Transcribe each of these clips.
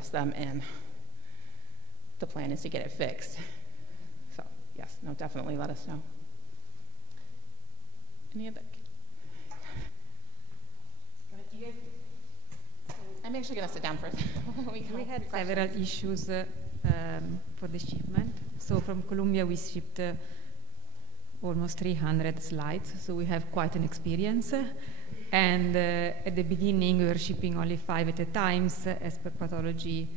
address them, and the plan is to get it fixed. So yes, no, definitely let us know. Any other? You guys, I'm actually going to sit down first. We had several issues for the shipment. So from Colombia we shipped almost 300 slides, so we have quite an experience. And at the beginning we were shipping only 5 at a time as per pathology,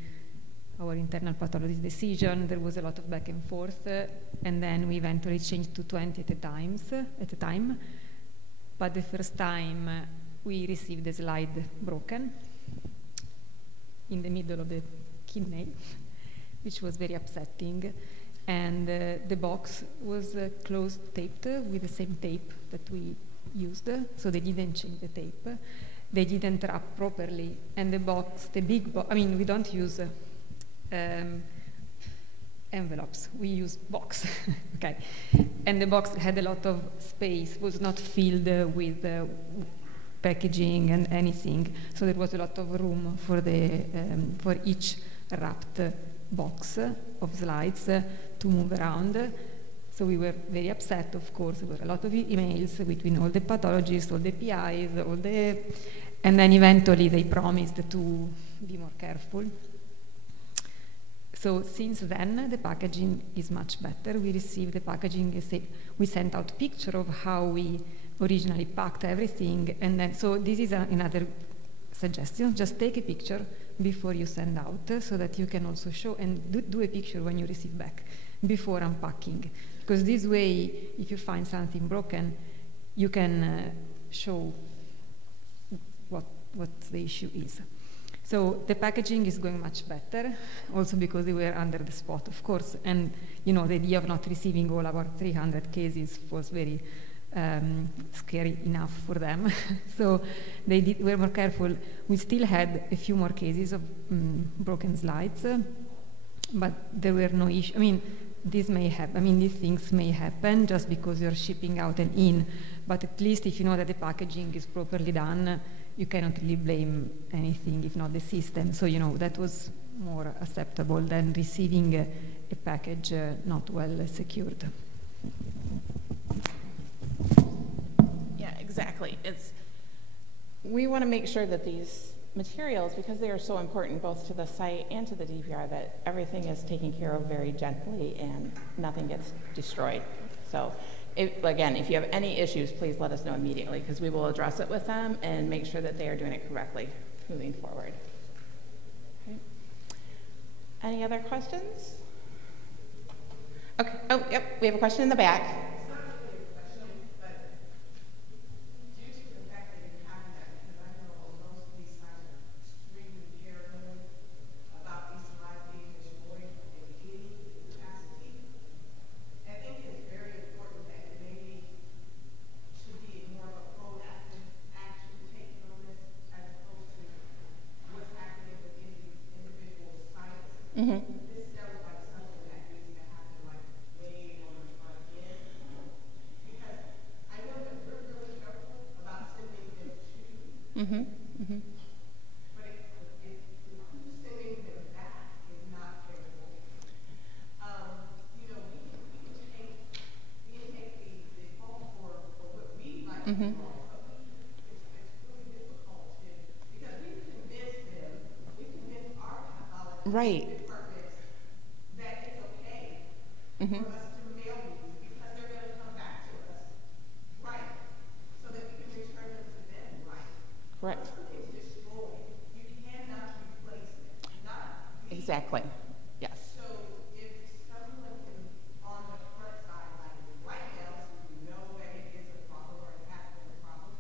our internal pathology decision. There was a lot of back and forth, and then we eventually changed to 20 at a time. But the first time we received the slide broken in the middle of the kidney, which was very upsetting. And the box was closed taped with the same tape that we used, so they didn't change the tape. They didn't wrap properly, and the box, the big box, I mean, we don't use envelopes, we use box, okay. And the box had a lot of space, was not filled with packaging and anything, so there was a lot of room for the for each wrapped box of slides to move around. So we were very upset, of course. There were a lot of emails between all the pathologists, all the PIs, and then eventually they promised to be more careful. So since then, the packaging is much better. We received the packaging, we sent out picture of how we originally packed everything, and then, so this is another suggestion, just take a picture before you send out, so that you can also show, and do a picture when you receive back, before unpacking. Because this way, if you find something broken, you can show what the issue is. So the packaging is going much better, also because we were under the spot, of course, and the idea of not receiving all our 300 cases was very scary enough for them. So they were more careful. We still had a few more cases of broken slides, but there were no issues. I mean, this may happen. I mean, these things may happen just because you're shipping out and in, but at least if you know that the packaging is properly done, you cannot really blame anything if not the system. So, that was more acceptable than receiving a package not well secured. Yeah, exactly. We want to make sure that these materials, because they are so important both to the site and to the DPR, that everything is taken care of very gently and nothing gets destroyed. So again, if you have any issues, please let us know immediately, because we will address it with them and make sure that they are doing it correctly moving forward. Okay. Any other questions? Okay. Oh, yep. We have a question in the back. Mm-hmm. This sounds like something that needs to happen way on the front end, because I know that we're really careful about sending them to, but who's sending them back is not careful. We can take the fault for what we like to call, but it's really difficult because we convince them, we convince our pathologists, right, that it's okay for us to mail these because they're going to come back to us right, so that we can return them to them right. Right. Once something's destroyed, you cannot replace it. Not exactly. Yes. So if someone can, on the front side, like right now, so you know that it is a problem or it has been a problem,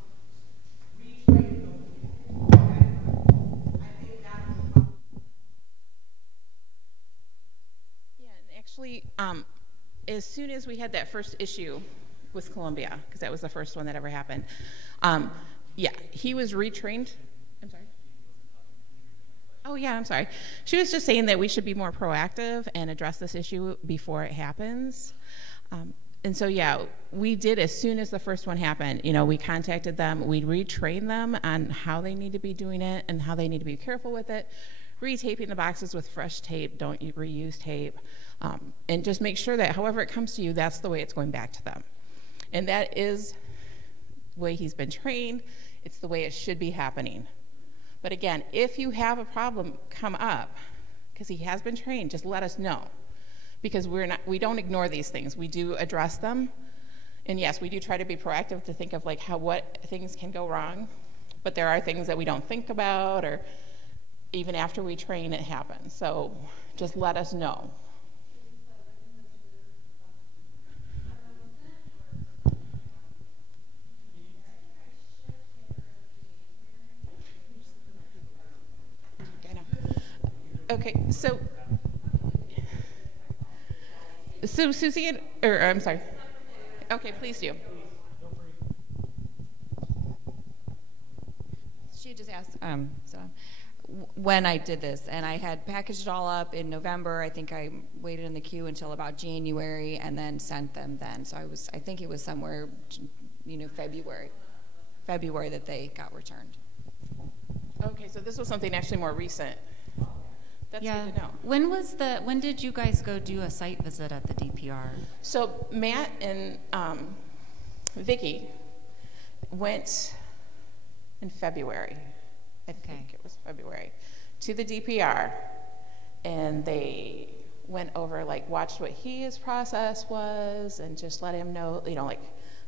retrain those people. I think that was probably. Actually, as soon as we had that first issue with Colombia, because that was the first one that ever happened, yeah, he was retrained. I'm sorry. Oh, yeah, I'm sorry. She was just saying that we should be more proactive and address this issue before it happens. And so, yeah, we did as soon as the first one happened. We contacted them. We retrained them on how they need to be doing it and how they need to be careful with it. retaping the boxes with fresh tape. Don't reuse tape. And just make sure that however it comes to you, that's the way it's going back to them. And that is the way he's been trained. It's the way it should be happening. But again, if you have a problem come up, because he has been trained, just let us know. Because we don't ignore these things. We do address them. And yes, we do try to be proactive to think of like what things can go wrong. But there are things that we don't think about, or even after we train, it happens. So just let us know. Okay, so Susie, or I'm sorry. Okay, please do. She just asked when I did this, and I had packaged it all up in November. I think I waited in the queue until about January and then sent them then. So I think it was somewhere, February that they got returned. Okay, so this was something actually more recent. That's good to know. When did you guys go do a site visit at the DPR? So Matt and Vicky went in February. I think it was February, to the DPR, and they went over, watched what his process was, and just let him know,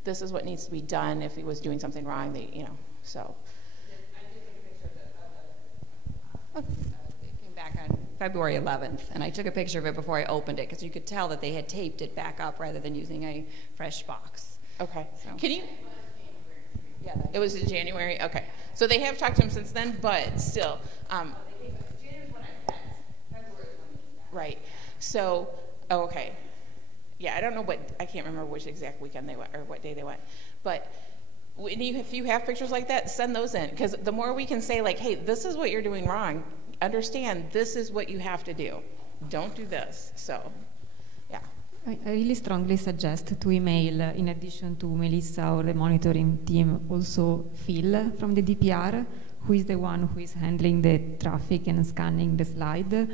this is what needs to be done if he was doing something wrong. So. It came back on February 11th, and I took a picture of it before I opened it because you could tell that they had taped it back up rather than using a fresh box. Okay. So. Can you? Yeah, it was in January. Okay, so they have talked to him since then, but still. January's when I sent. February is when they came back. Right. So, okay. Yeah, I don't know I can't remember which exact weekend they went or what day they went, but if you have pictures like that, send those in, because the more we can say hey, this is what you're doing wrong. Understand, this is what you have to do. Don't do this. So, yeah. I really strongly suggest to email, in addition to Melissa or the monitoring team, also Phil from the DPR, who is the one who is handling the traffic and scanning the slide,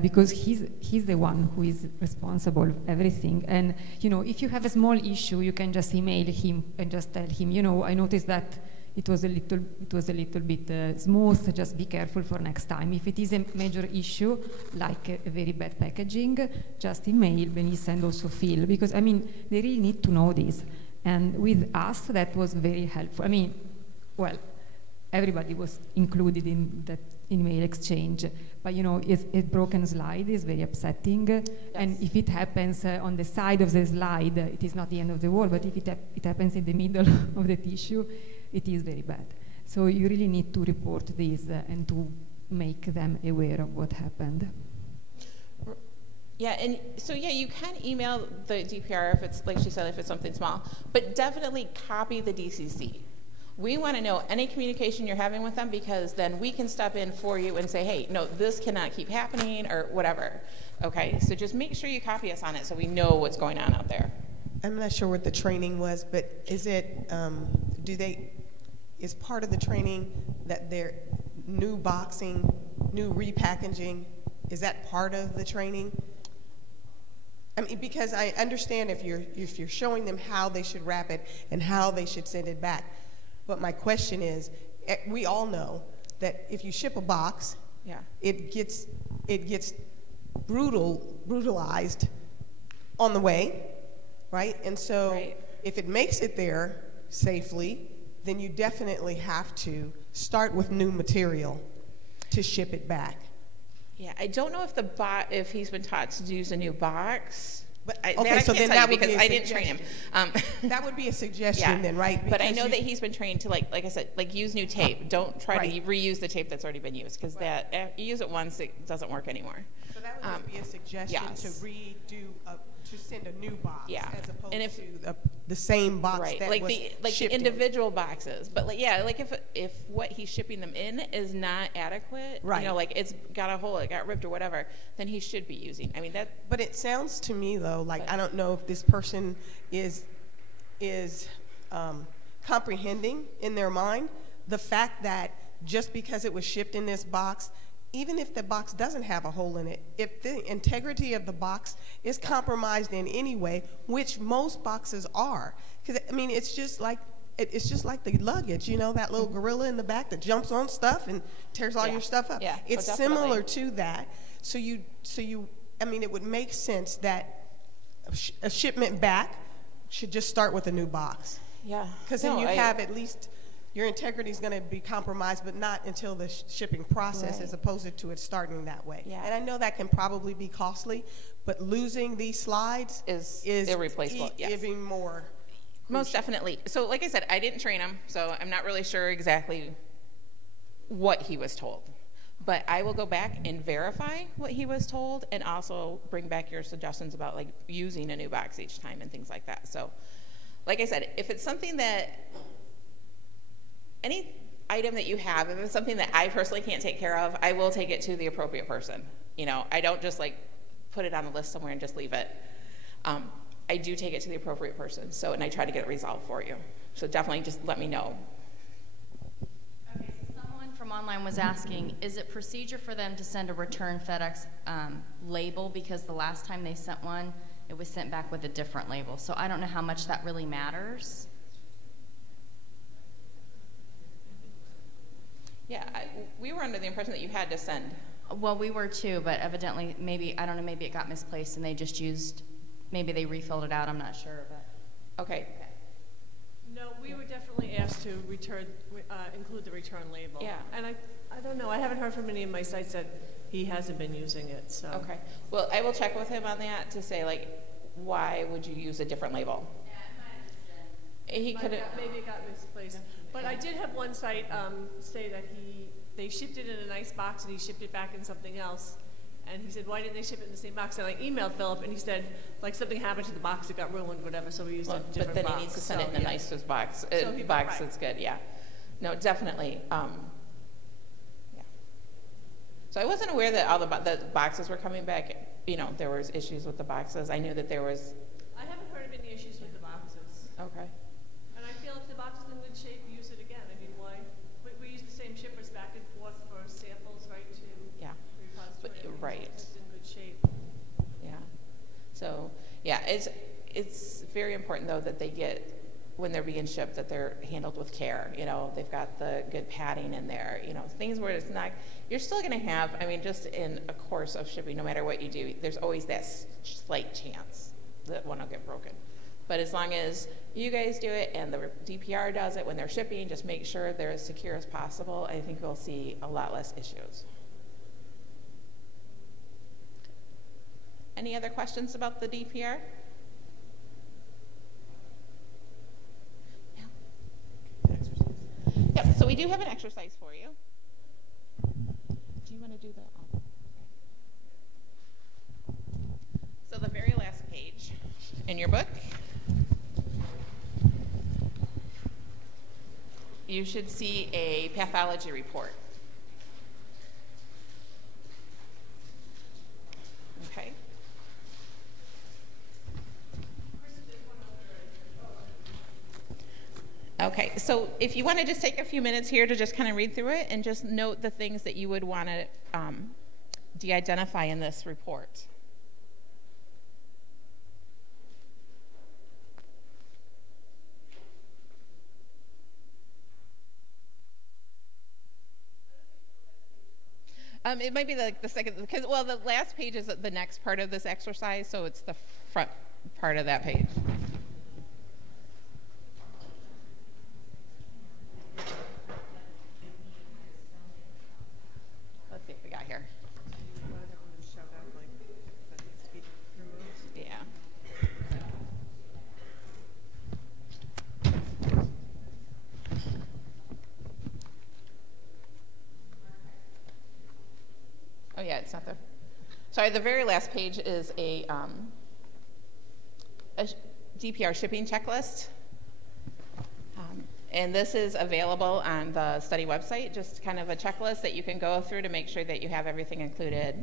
because he's the one who is responsible for everything. And if you have a small issue, you can just email him and just tell him, I noticed that it was a little bit smooth. Just be careful for next time. If it is a major issue, like a very bad packaging, just email Melissa and also Phil, because they really need to know this. And with us, that was very helpful. Everybody was included in that email exchange, but a broken slide is very upsetting. Yes. And if it happens on the side of the slide, it is not the end of the world. But if it happens in the middle of the tissue, it is very bad. So you really need to report this and to make them aware of what happened. Yeah, and so you can email the DPR if it's, like she said, if it's something small, but definitely copy the DCC. We want to know any communication you're having with them, because then we can step in for you and say, hey, no, this cannot keep happening, or whatever. Okay, so just make sure you copy us on it so we know what's going on out there. I'm not sure what the training was, but is it, is part of the training that their new boxing, new repackaging, is that part of the training? Because I understand if you're showing them how they should wrap it and how they should send it back. But my question is, we all know that if you ship a box, it gets brutalized on the way, right? And so if it makes it there safely, then you definitely have to start with new material to ship it back. Yeah, I don't know if he's been taught to use a new box. But okay, so then that would be I didn't train him. That would be a suggestion then, right? Because but I know that he's been trained to, like I said, use new tape. Don't try to reuse the tape that's already been used, because that you use it once, it doesn't work anymore. So that would just be a suggestion to redo to send a new box, as opposed to the same box that was the individual boxes. But if what he's shipping them in is not adequate, it's got a hole, it got ripped or whatever, then he should be using. that. But it sounds to me though I don't know if this person is comprehending in their mind the fact that just because it was shipped in this box, even if the box doesn't have a hole in it, if the integrity of the box is compromised in any way, which most boxes are, because I mean, it's just like the luggage, you know, that little gorilla in the back that jumps on stuff and tears all your stuff up. Yeah, it's similar to that. So you, I mean, it would make sense that a shipment back should just start with a new box. Yeah. Because then you have at least, your integrity is going to be compromised, but not until the shipping process, as opposed to it starting that way. Yeah. And I know that can probably be costly, but losing these slides is irreplaceable. Yes. Even more. Most definitely. So like I said, I didn't train him, so I'm not really sure exactly what he was told. But I will go back and verify what he was told, and also bring back your suggestions about like using a new box each time and things like that. So like I said, if it's something that, any item that you have, if it's something that I personally can't take care of, I will take it to the appropriate person. You know, I don't just like put it on a list somewhere and just leave it. I do take it to the appropriate person, so, and I try to get it resolved for you. So definitely just let me know. Okay, so someone from online was asking, is it procedure for them to send a return FedEx label, because the last time they sent one, it was sent back with a different label. So I don't know how much that really matters. Yeah, we were under the impression that you had to send. Well, we were too, but evidently, maybe, I don't know, maybe it got misplaced and they just used, maybe they refilled it out, I'm not sure, but. Okay. No, we were definitely asked to return, include the return label. Yeah. And I don't know, I haven't heard from any of my sites that he hasn't been using it, so. Okay. Well, I will check with him on that to say, like, why would you use a different label? Yeah, it might have just been. He could have. Maybe it got misplaced. But I did have one site say that they shipped it in a nice box and he shipped it back in something else. And he said, why didn't they ship it in the same box? And I emailed Philip, and he said, like, something happened to the box, it got ruined, whatever, so we used a different box. But then he needs to send it in the nicest box. Box that's good, yeah. No, definitely. Yeah. So I wasn't aware that all the boxes were coming back. You know, there was issues with the boxes. I knew that there was. I haven't heard of any issues with the boxes. Okay. And I feel if the box is in good shape, use it again. I mean, why? We use the same shippers back and forth for samples, right, to repository. Right. It's in good shape. Yeah. So, yeah, it's very important, though, that they get, when they're being shipped, that they're handled with care. You know, they've got the good padding in there, you know, things where it's not, you're still going to have, I mean, just in a course of shipping, no matter what you do, there's always that slight chance that one will get broken. But as long as you guys do it and the DPR does it when they're shipping, just make sure they're as secure as possible. I think we'll see a lot less issues. Any other questions about the DPR? Yep, so we do have an exercise for you. Do you want to do that? Okay. So the very last page in your book, you should see a pathology report. Okay. Okay, so if you want to just take a few minutes here to just kind of read through it and just note the things that you would want to de-identify in this report. It might be like the second, because, well, the last page is the next part of this exercise, so it's the front part of that page. Let's see what we got here. Yeah. Oh yeah, it's not the. Sorry, the very last page is a DPR shipping checklist. And this is available on the study website, just kind of a checklist that you can go through to make sure that you have everything included.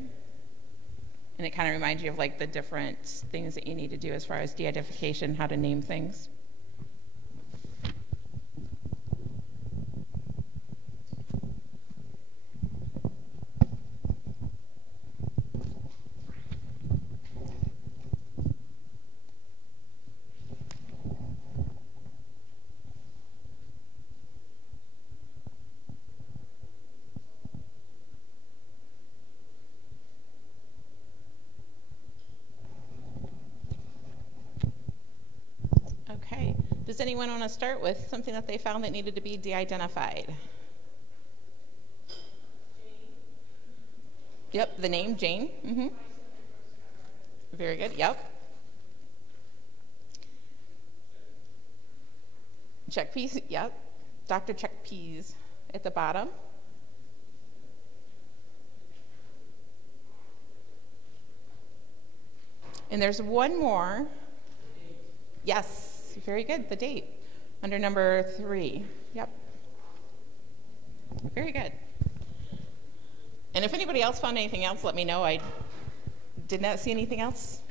And it kind of reminds you of like the different things that you need to do as far as de-identification, how to name things. Does anyone want to start with something that they found that needed to be de-identified? Yep, the name, Jane. Mm-hmm. Very good, yep. Chickpeas, yep. Dr. Chickpeas at the bottom. And there's one more. Yes, very good, the date. Under number 3, yep. Very good. And if anybody else found anything else, let me know. I did not see anything else.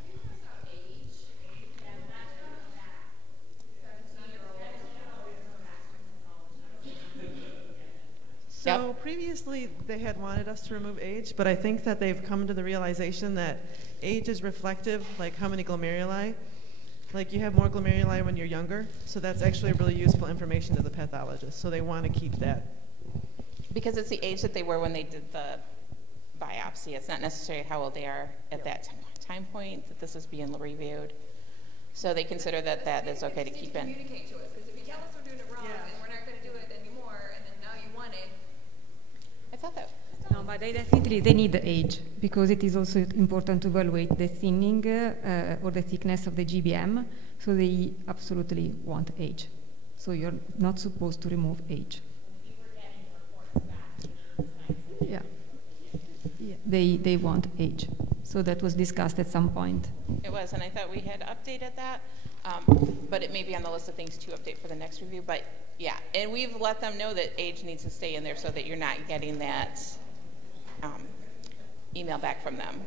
So previously they had wanted us to remove age, but I think that they've come to the realization that age is reflective, like how many glomeruli. Like you have more glomeruli when you're younger, so that's actually really useful information to the pathologist. So they want to keep that. Because it's the age that they were when they did the biopsy. It's not necessarily how old they are at that time point that this is being reviewed. So they consider that that is okay to keep in. Communicate to us, because if you tell us we're doing it wrong and we're not going to do it anymore, and then now you want it. I thought that. No, but they definitely they need the age, because it is also important to evaluate the thinning or the thickness of the GBM. So they absolutely want age. So you're not supposed to remove age. Yeah. Yeah, they want age. So that was discussed at some point. It was, and I thought we had updated that, but it may be on the list of things to update for the next review. But yeah, and we've let them know that age needs to stay in there so that you're not getting that email back from them.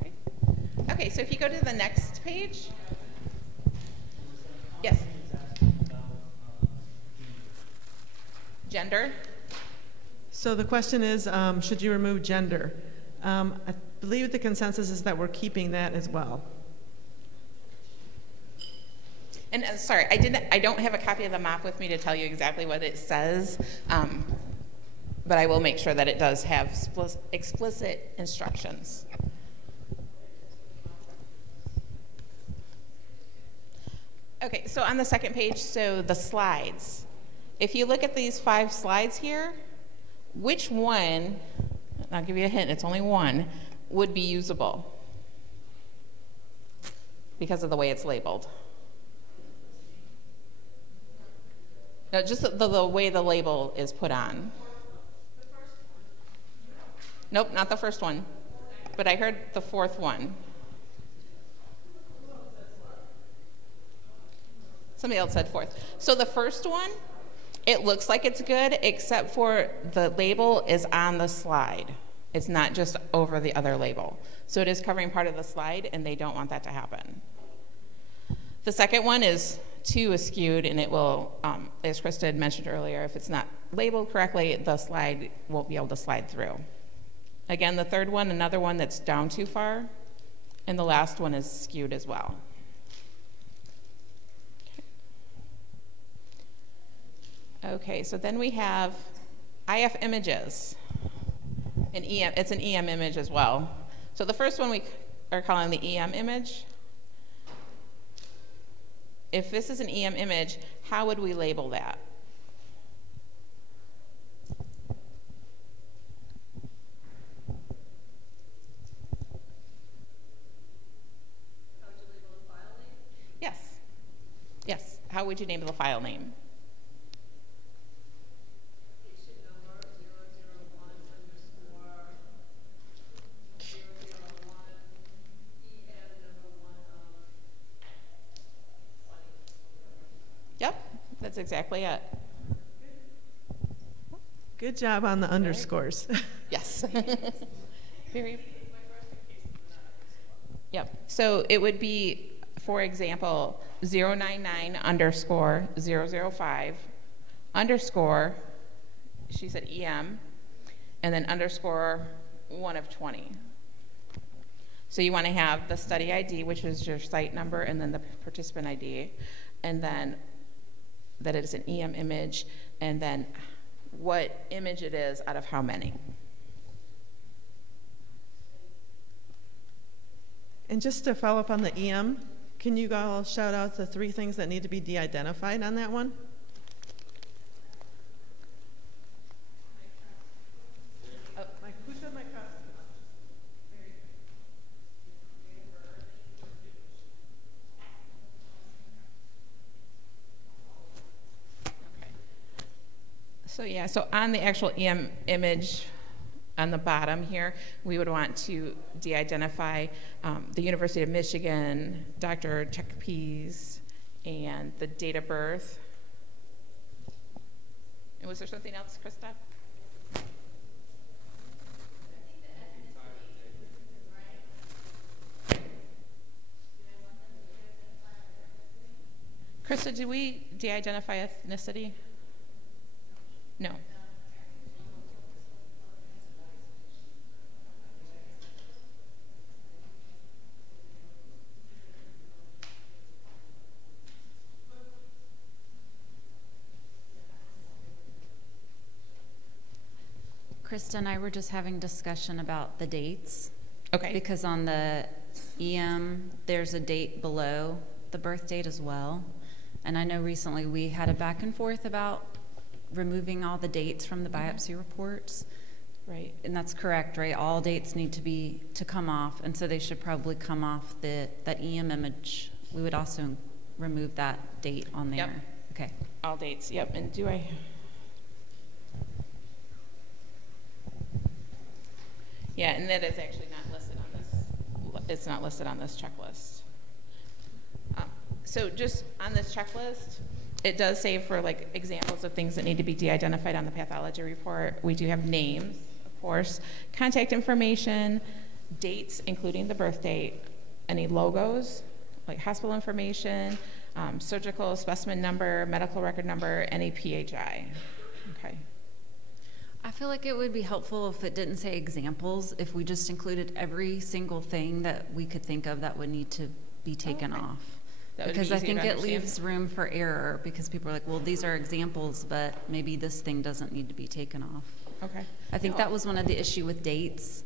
Okay. Okay, so if you go to the next page. Yes. Gender. So the question is, should you remove gender? I believe the consensus is that we're keeping that as well. And sorry, I don't have a copy of the map with me to tell you exactly what it says, but I will make sure that it does have explicit instructions. Okay, so on the second page, so the slides. If you look at these 5 slides here, which one, and I'll give you a hint, it's only one, would be usable because of the way it's labeled? No, just the way the label is put on. Nope, not the first one, but I heard the 4th one. Somebody else said 4th. So the first one, it looks like it's good, except for the label is on the slide. It's not just over the other label. So it is covering part of the slide, and they don't want that to happen. The second one is too skewed, and it will, as Krista had mentioned earlier, if it's not labeled correctly, the slide won't be able to slide through. Again, the third one, another one that's down too far, and the last one is skewed as well. Okay, so then we have IF images. An EM, it's an EM image as well. So the first one we are calling the EM image. If this is an EM image, how would we label that? How would you label the file name? Yes. Yes. How would you name the file name? Patient number 001_001 EM number 1 of 20. Yep, that's exactly it. Good job on the underscores. Yes. Very. Yep. So it would be, for example, 099_005 underscore, she said EM, and then underscore 1 of 20. So you want to have the study ID, which is your site number, and then the participant ID, and then that it is an EM image, and then what image it is out of how many. And just to follow up on the EM, can you all shout out the 3 things that need to be de-identified on that one? Who said my cuss? So yeah, so on the actual EM image on the bottom here, we would want to de-identify the University of Michigan, Dr. Checkpeas, and the date of birth. And was there something else, Krista? Krista, do we de-identify ethnicity? No. Krista and I were just having discussion about the dates. Okay. Because on the EM, there's a date below the birth date as well. And I know recently we had a back and forth about removing all the dates from the biopsy reports. Right. And that's correct, right? All dates need to come off, and so they should probably come off that EM image. We would also remove that date on there. Yep. Okay. All dates, yep. And do I? Yeah, and that is actually not listed on this. It's not listed on this checklist. So just on this checklist, it does say for like examples of things that need to be de-identified on the pathology report. We do have names, of course, contact information, dates, including the birth date, any logos, like hospital information, surgical specimen number, medical record number, any PHI. Okay. I feel like it would be helpful if it didn't say examples, if we just included every single thing that we could think of that would need to be taken off. Because I think it leaves room for error, because people are like, well, these are examples, but maybe this thing doesn't need to be taken off. Okay. I think that was one of the issue with dates,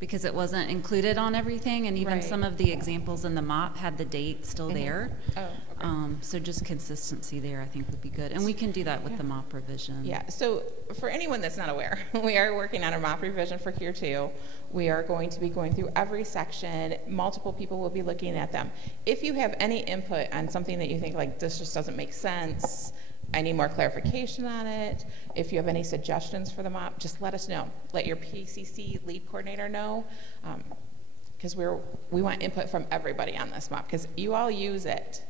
because it wasn't included on everything, and even some of the examples in the MOP had the date still there. Oh, okay. So just consistency there, I think, would be good. And we can do that with the MOP revision. Yeah, so for anyone that's not aware, we are working on a MOP revision for Tier 2. We are going to be going through every section. Multiple people will be looking at them. If you have any input on something that you think, like, this just doesn't make sense, I need more clarification on it, if you have any suggestions for the MOP, just let us know. Let your PCC lead coordinator know, because we want input from everybody on this MOP, because you all use it.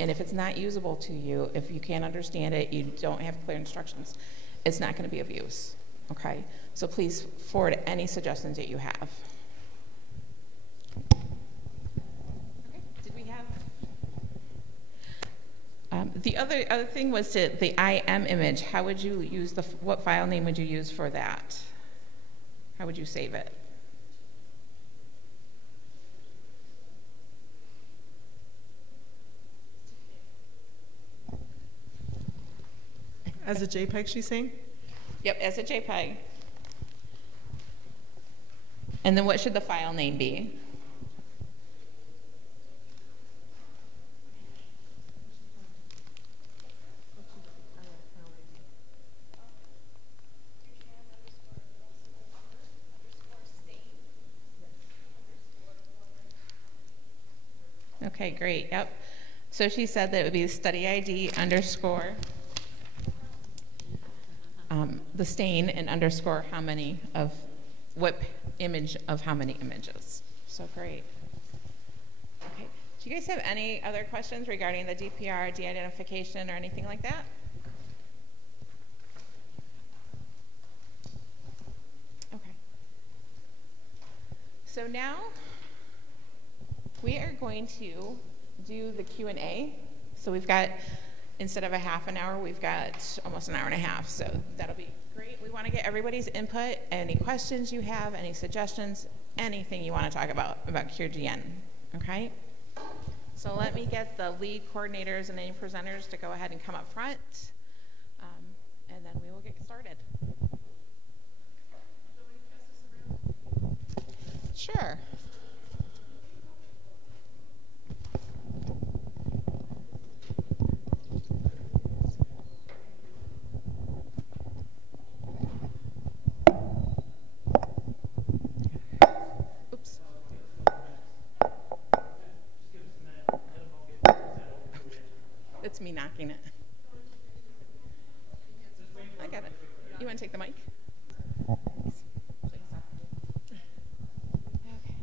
And if it's not usable to you, if you can't understand it, you don't have clear instructions, it's not going to be of use, okay? So please forward any suggestions that you have. Okay, did we have? The other thing was the IM image. How would you use what file name would you use for that? How would you save it? As a JPEG, she's saying? Yep, as a JPEG. And then what should the file name be? Okay, great, yep. So she said that it would be study ID underscore the stain and underscore how many of what image of how many images. So great. Okay. Do you guys have any other questions regarding the DPR, de-identification, or anything like that? Okay. So now we are going to do the Q&A. So we've got, instead of a half an hour, we've got almost an hour and a half. So that'll be great. We want to get everybody's input. Any questions you have, any suggestions, anything you want to talk about CureGN, okay? So let me get the lead coordinators and any presenters to go ahead and come up front, and then we will get started. Sure. knocking it. I got it. You want to take the mic? Please. Okay.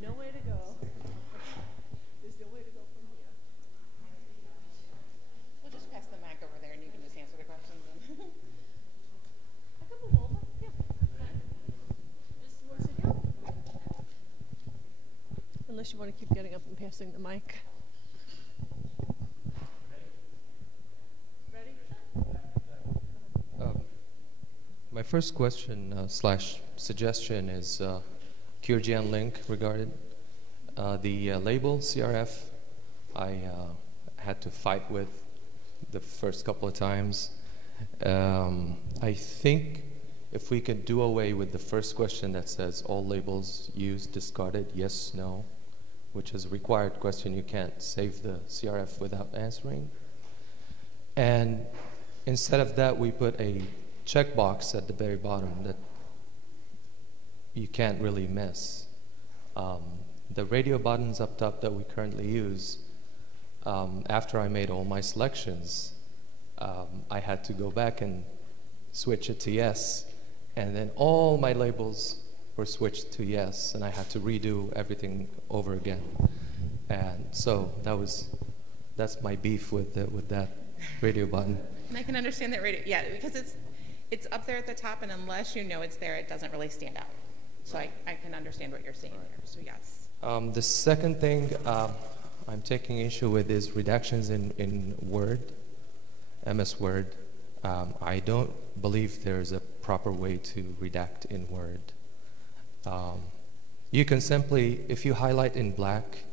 No way to go. There's no way to go from here. We'll just pass the mic over there and you can just answer the questions. I can move over. Yeah. Just want to sit down? Unless you want to keep getting up and passing the mic. Ready? My first question slash suggestion is CureGen link regarding the label CRF. I had to fight with the first couple of times. I think if we could do away with the first question that says all labels used, discarded, yes, no, which is a required question, you can't save the CRF without answering. And instead of that, we put a checkbox at the very bottom that you can't really miss. The radio buttons up top that we currently use, after I made all my selections, I had to go back and switch it to yes, and then all my labels were switched to yes, and I had to redo everything over again. And so that's my beef with that radio button. And I can understand that radio, yeah, because it's up there at the top, and unless you know it's there, it doesn't really stand out. So I can understand what you're saying there, so yes. The second thing I'm taking issue with is redactions in Word, MS Word. I don't believe there's a proper way to redact in Word. You can simply, if you highlight in black,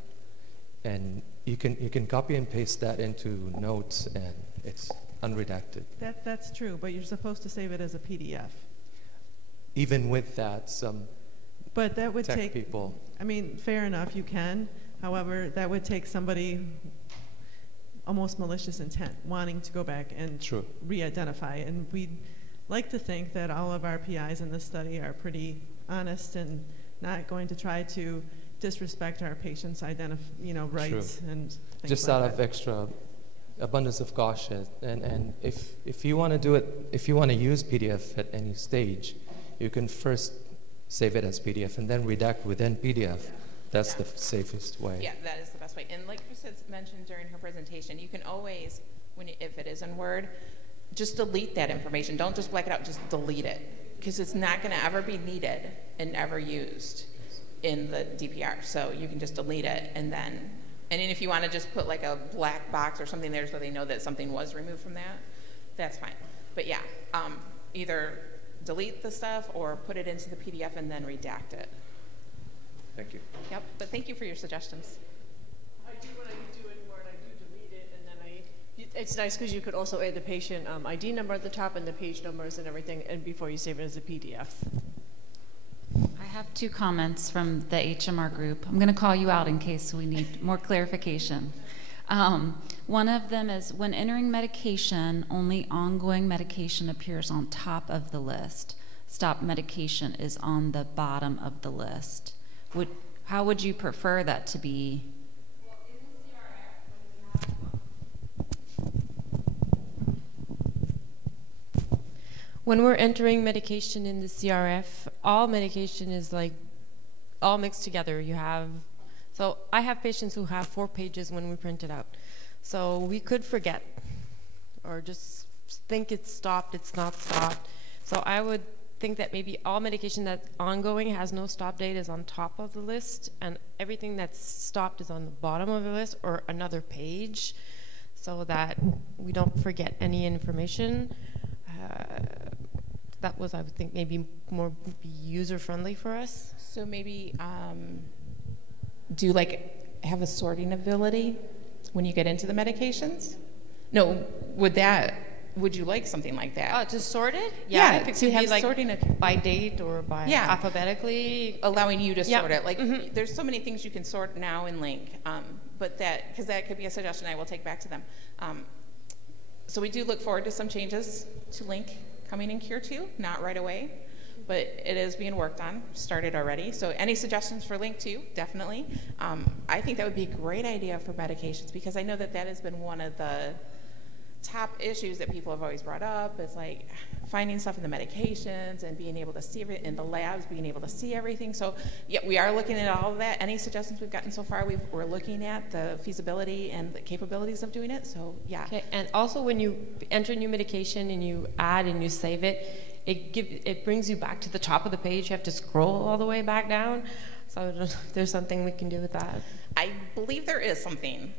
and you can copy and paste that into notes, and it's unredacted. That's true, but you're supposed to save it as a PDF. Even with that, some But that would tech take people. I mean, fair enough, you can. However, that would take somebody almost malicious intent, wanting to go back and True. re-identify. And we'd like to think that all of our PIs in this study are pretty honest and not going to try to disrespect our patients' rights and things Just like out that. of extra abundance of caution. And if you want to do it, if you want to use PDF at any stage, you can first save it as PDF and then redact within PDF. That's the safest way. Yeah, that is the best way. And like Chris had mentioned during her presentation, you can always, if it is in Word, just delete that information. Don't just black it out, just delete it. Because it's not going to ever be needed and ever used in the DPR. So you can just delete it, and then if you want to just put like a black box or something there so they know that something was removed from that, that's fine. But yeah, either delete the stuff or put it into the PDF and then redact it. Thank you. Yep, but thank you for your suggestions. I do, when I do it in Word, I do delete it, and then it's nice because you could also add the patient ID number at the top and the page numbers and everything, and before you save it as a PDF. I have 2 comments from the HMR group. I'm going to call you out in case we need more clarification. One of them is, when entering medication, only ongoing medication appears on top of the list. Stop medication is on the bottom of the list. How would you prefer that to be? Well, in the CRF, when we're entering medication in the CRF, all medication is like all mixed together. So I have patients who have 4 pages when we print it out. So we could forget or just think it's stopped, it's not stopped. So I would think that maybe all medication that's ongoing has no stop date is on top of the list, and everything that's stopped is on the bottom of the list or another page, so that we don't forget any information. That was, I would think, maybe more user-friendly for us. So maybe do have a sorting ability when you get into the medications? No, would you like something like that? Oh, to sort it? Yeah, if it to could have be like sorting by date or by alphabetically. Allowing you to sort it. Mm-hmm. There's so many things you can sort now in Link, but because that could be a suggestion I will take back to them. So we do look forward to some changes to Link coming in Cure 2, not right away, but it is being worked on, started already. So any suggestions for link 2, definitely. I think that would be a great idea for medications, because I know that that has been one of the top issues that people have always brought up, is like finding stuff in the medications and being able to see it in the labs, being able to see everything. So yeah, we are looking at all of that. Any suggestions we've gotten so far, we're looking at the feasibility and the capabilities of doing it. So yeah. Okay, and also when you enter new medication and you add and you save it, it brings you back to the top of the page. You have to scroll all the way back down. So I don't know if there's something we can do with that. I believe there is something.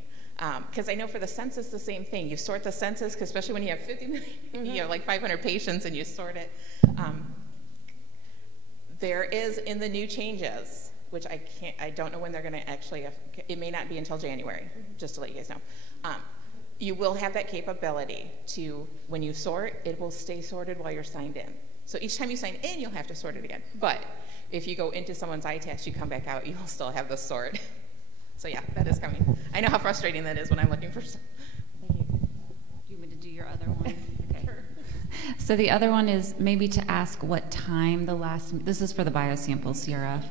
Because I know for the census, the same thing. You sort the census, cause especially when you have 50 million, you have like 500 patients and you sort it. There is in the new changes, which I don't know when they're gonna actually, it may not be until January, just to let you guys know. You will have that capability to, when you sort, it will stay sorted while you're signed in. So each time you sign in, you'll have to sort it again. But if you go into someone's eye test, you come back out, you'll still have the sort. So yeah, that is coming. I know how frustrating that is when I'm looking for stuff. Thank you. Do you want me to do your other one? Okay. Sure. So the other one is maybe to ask what time the last, this is for the biosample CRF,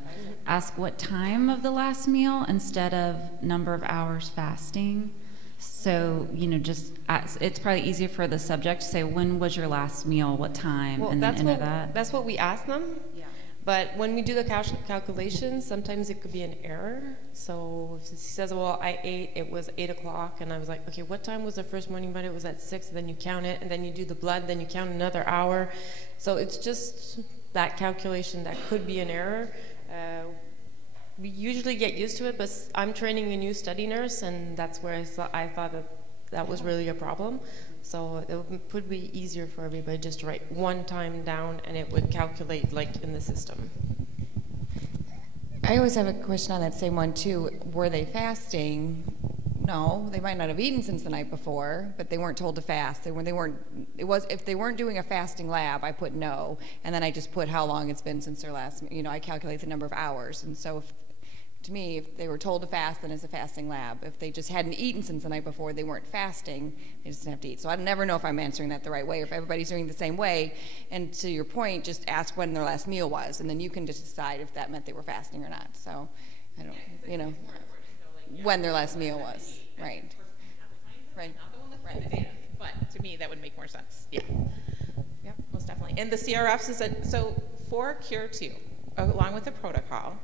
ask what time of the last meal instead of number of hours fasting. So, you know, just, it's probably easier for the subject to say, when was your last meal, what time, Well, and then enter that. That's what we ask them. Yeah. But when we do the calculations, sometimes it could be an error. So if he says, well, I ate, it was 8 o'clock, and I was like, okay, what time was the first morning bite? It was at 6, then you count it, and then you do the blood, then you count another hour. So it's just that calculation that could be an error. We usually get used to it, but I'm training a new study nurse, and that's where I thought that was really a problem. So it would be easier for everybody just to write one time down, and it would calculate like in the system. I always have a question on that same one too. Were they fasting? No, they might not have eaten since the night before, but they weren't told to fast. If they weren't doing a fasting lab, I put no, and then I just put how long it's been since their last, I calculate the number of hours. And so to me, if they were told to fast, then it's a fasting lab. If they just hadn't eaten since the night before, they weren't fasting, they just didn't have to eat. So I never know if I'm answering that the right way or if everybody's doing it the same way. And to your point, just ask when their last meal was, and then you can just decide if that meant they were fasting or not. So I don't, when their last meal was, right? Right. Right. But to me, that would make more sense. Yeah. Yep, most definitely. And the CRFs so for Cure 2, along with the protocol,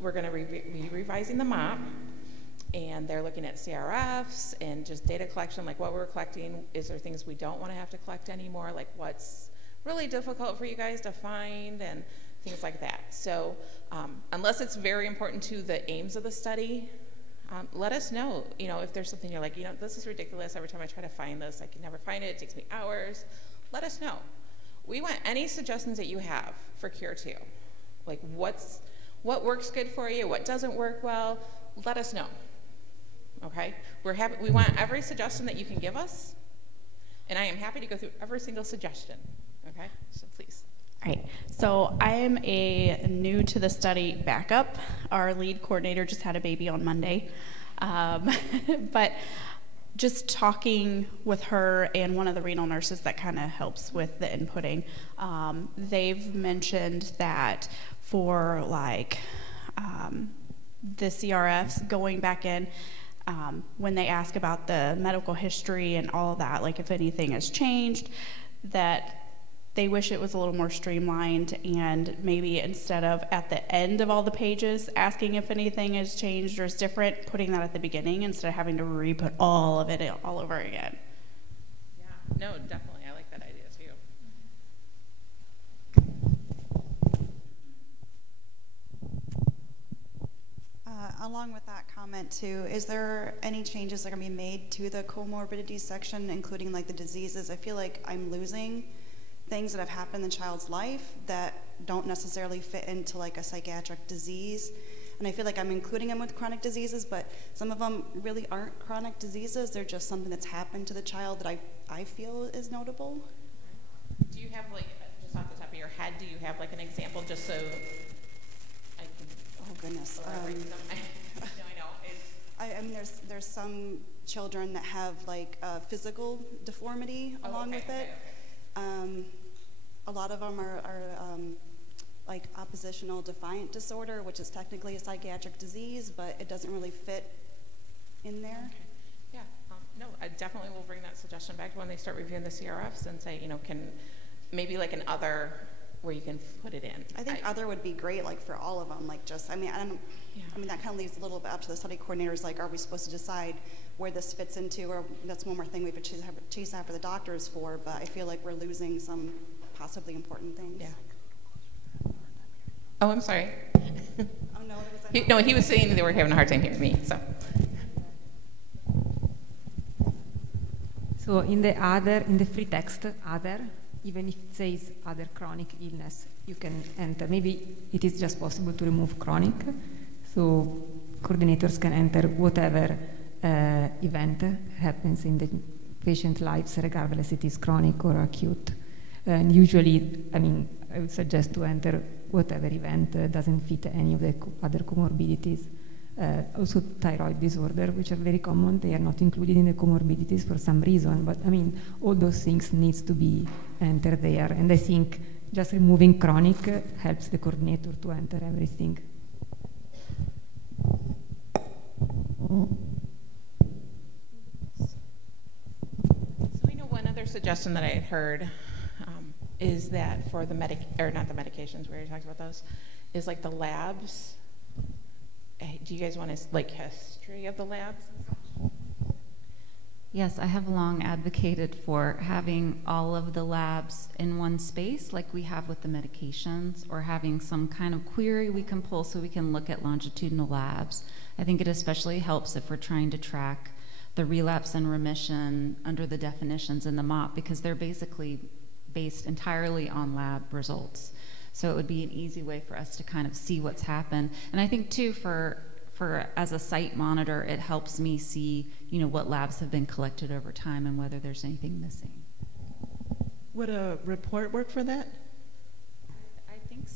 we're going to be revising the MOP, and they're looking at CRFs and just data collection, like what we're collecting. Is there things we don't want to have to collect anymore, like what's really difficult for you guys to find and things like that. So unless it's very important to the aims of the study, let us know, if there's something you're like, this is ridiculous. Every time I try to find this, I can never find it. It takes me hours. Let us know. We want any suggestions that you have for Cure 2. Like what works good for you, what doesn't work well, let us know, okay? We want every suggestion that you can give us, and I am happy to go through every single suggestion, okay? So please. All right, so I am a new to the study backup. Our lead coordinator just had a baby on Monday, but just talking with her and one of the renal nurses that kind of helps with the inputting, they've mentioned that for the CRFs going back in, when they ask about the medical history and all of that, like if anything has changed, that they wish it was a little more streamlined, and maybe instead of at the end of all the pages asking if anything has changed or is different, putting that at the beginning instead of having to re-put all of it all over again. Yeah, no, definitely. I like that idea too. Along with that comment too, is there any changes that are going to be made to the comorbidities section, including like the diseases? I feel like I'm losing things that have happened in the child's life that don't necessarily fit into like a psychiatric disease. And I feel like I'm including them with chronic diseases, but some of them really aren't chronic diseases. They're just something that's happened to the child that I feel is notable. Do you have just off the top of your head, do you have an example just so I can... Oh goodness. I mean, there's some children that have physical deformity along with it. a lot of them are like oppositional defiant disorder, which is technically a psychiatric disease, but it doesn't really fit in there. Okay. Yeah, no, I definitely will bring that suggestion back when they start reviewing the CRFs and say, you know, can maybe like an other where you can put it in. I think other would be great, like for all of them, like just, I mean, I mean, that kind of leaves a little bit up to the study coordinators, like, are we supposed to decide where this fits into, or that's one more thing we would chase after the doctors for, but I feel like we're losing some possibly important things. Yeah. Oh, I'm sorry. Oh, no, he was saying they were having a hard time hearing me, so. So in the free text, other, even if it says other chronic illness, you can enter. Maybe it is just possible to remove chronic. So coordinators can enter whatever event happens in the patient lives, regardless it is chronic or acute. And usually, I mean, I would suggest to enter whatever event doesn't fit any of the other comorbidities. Also thyroid disorder, which are very common, they are not included in the comorbidities for some reason, but I mean, all those things needs to be entered there, and I think just removing chronic helps the coordinator to enter everything. So I know one other suggestion that I had heard is that for the not the medications, we already talked about those, is like the labs. Do you guys want to, like, history of the labs and such? Yes, I have long advocated for having all of the labs in one space, like we have with the medications, or having some kind of query we can pull so we can look at longitudinal labs. I think it especially helps if we're trying to track the relapse and remission under the definitions in the MOP, because they're basically based entirely on lab results. So it would be an easy way for us to kind of see what's happened. And I think too, for as a site monitor, it helps me see, you know, what labs have been collected over time and whether there's anything missing. Would a report work for that?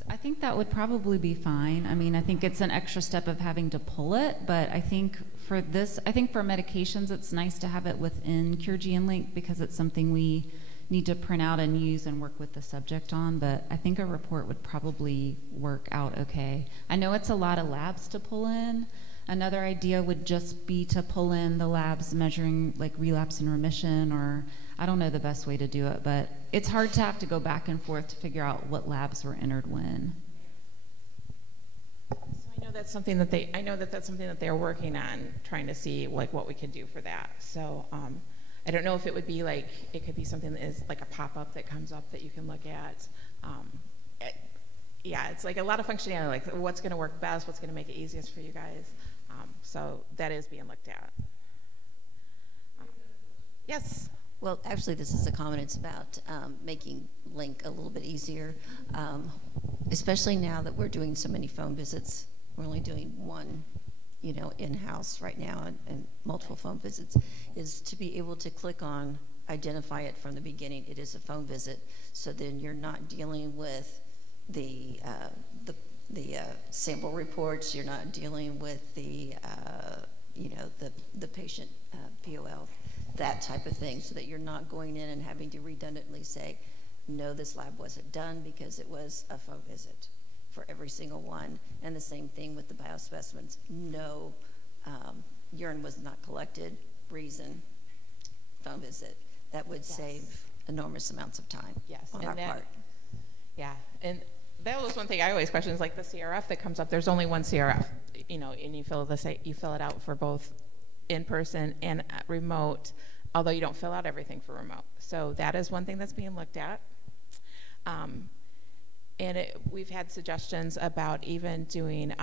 I think that would probably be fine. I mean, I think it's an extra step of having to pull it, but I think for this, I think for medications, it's nice to have it within CureGNLink because it's something we need to print out and use and work with the subject on, but I think a report would probably work out okay. I know it's a lot of labs to pull in. Another idea would just be to pull in the labs measuring like relapse and remission, or I don't know the best way to do it, but it's hard to have to go back and forth to figure out what labs were entered when. So I know that's something that that's something that they're working on, trying to see like what we could do for that. So I don't know if it would be like, it could be something that is like a pop-up that comes up that you can look at. Yeah, it's like a lot of functionality, like what's going to work best, what's going to make it easiest for you guys. So that is being looked at. Yes? Well, actually, this is a comment. It's about making Link a little bit easier, especially now that we're doing so many phone visits. We're only doing one, you know, in-house right now, and multiple phone visits, is to be able to click on, identify it from the beginning. It is a phone visit, so then you're not dealing with the sample reports. You're not dealing with the you know, the patient POL, that type of thing, so that you're not going in and having to redundantly say, no, this lab wasn't done because it was a phone visit for every single one. And the same thing with the biospecimens. No, urine was not collected, reason, phone visit. That would save enormous amounts of time on our part. Yeah, and that was one thing I always question, is like the CRF that comes up, there's only one CRF, you know, and you fill it out for both in-person and remote, although you don't fill out everything for remote. So that is one thing that's being looked at. And we've had suggestions about even doing,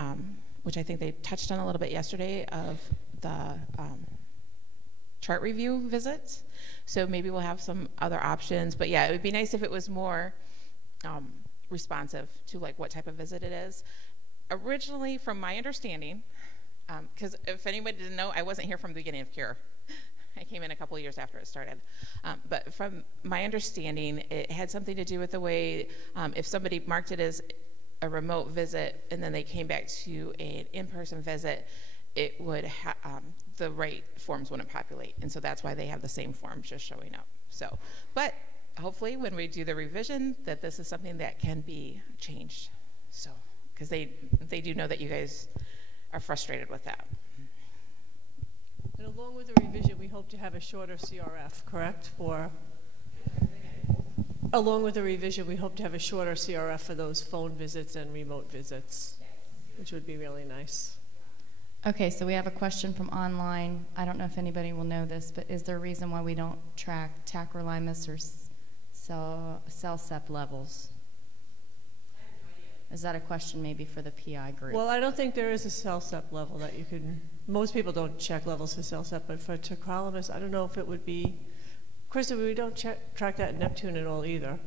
which I think they touched on a little bit yesterday, of the chart review visits. So maybe we'll have some other options. But yeah, it would be nice if it was more responsive to like what type of visit it is. Originally, from my understanding, because if anybody didn't know, I wasn't here from the beginning of Cure. I came in a couple of years after it started. But from my understanding, it had something to do with the way, if somebody marked it as a remote visit and then they came back to an in-person visit, it would the right forms wouldn't populate. And so that's why they have the same forms just showing up. So, but hopefully when we do the revision that this is something that can be changed. So, because they do know that you guys are frustrated with that. And along with the revision, we hope to have a shorter CRF, correct? Along with the revision, we hope to have a shorter CRF for those phone visits and remote visits, which would be really nice. Okay, so we have a question from online. I don't know if anybody will know this, but is there a reason why we don't track tacrolimus or CellCep levels? Is that a question maybe for the PI group? Well, I don't think there is a CellCep level that you can, most people don't check levels for CellCep, but for tacrolimus, I don't know if it would be, Krista, we don't track that in Neptune at all either.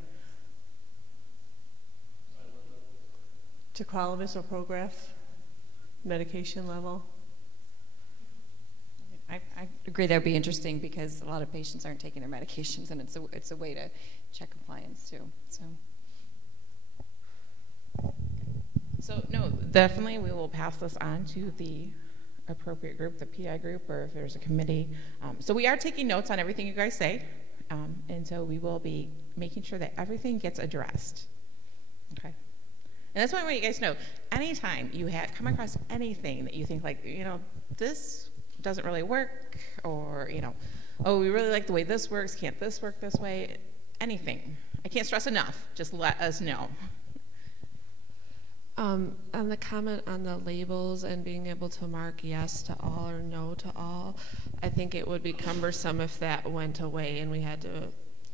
Tacrolimus or Prograf, medication level. I agree that would be interesting because a lot of patients aren't taking their medications, and it's a way to check compliance too. So no, definitely we will pass this on to the appropriate group, the PI group, or if there's a committee. So we are taking notes on everything you guys say, and so we will be making sure that everything gets addressed. Okay. And that's why I want you guys to know, anytime you come across anything that you think like, this doesn't really work, or, oh, we really like the way this works, can't this work this way? Anything. I can't stress enough, just let us know. On the comment on the labels and being able to mark yes to all or no to all, I think it would be cumbersome if that went away and we had to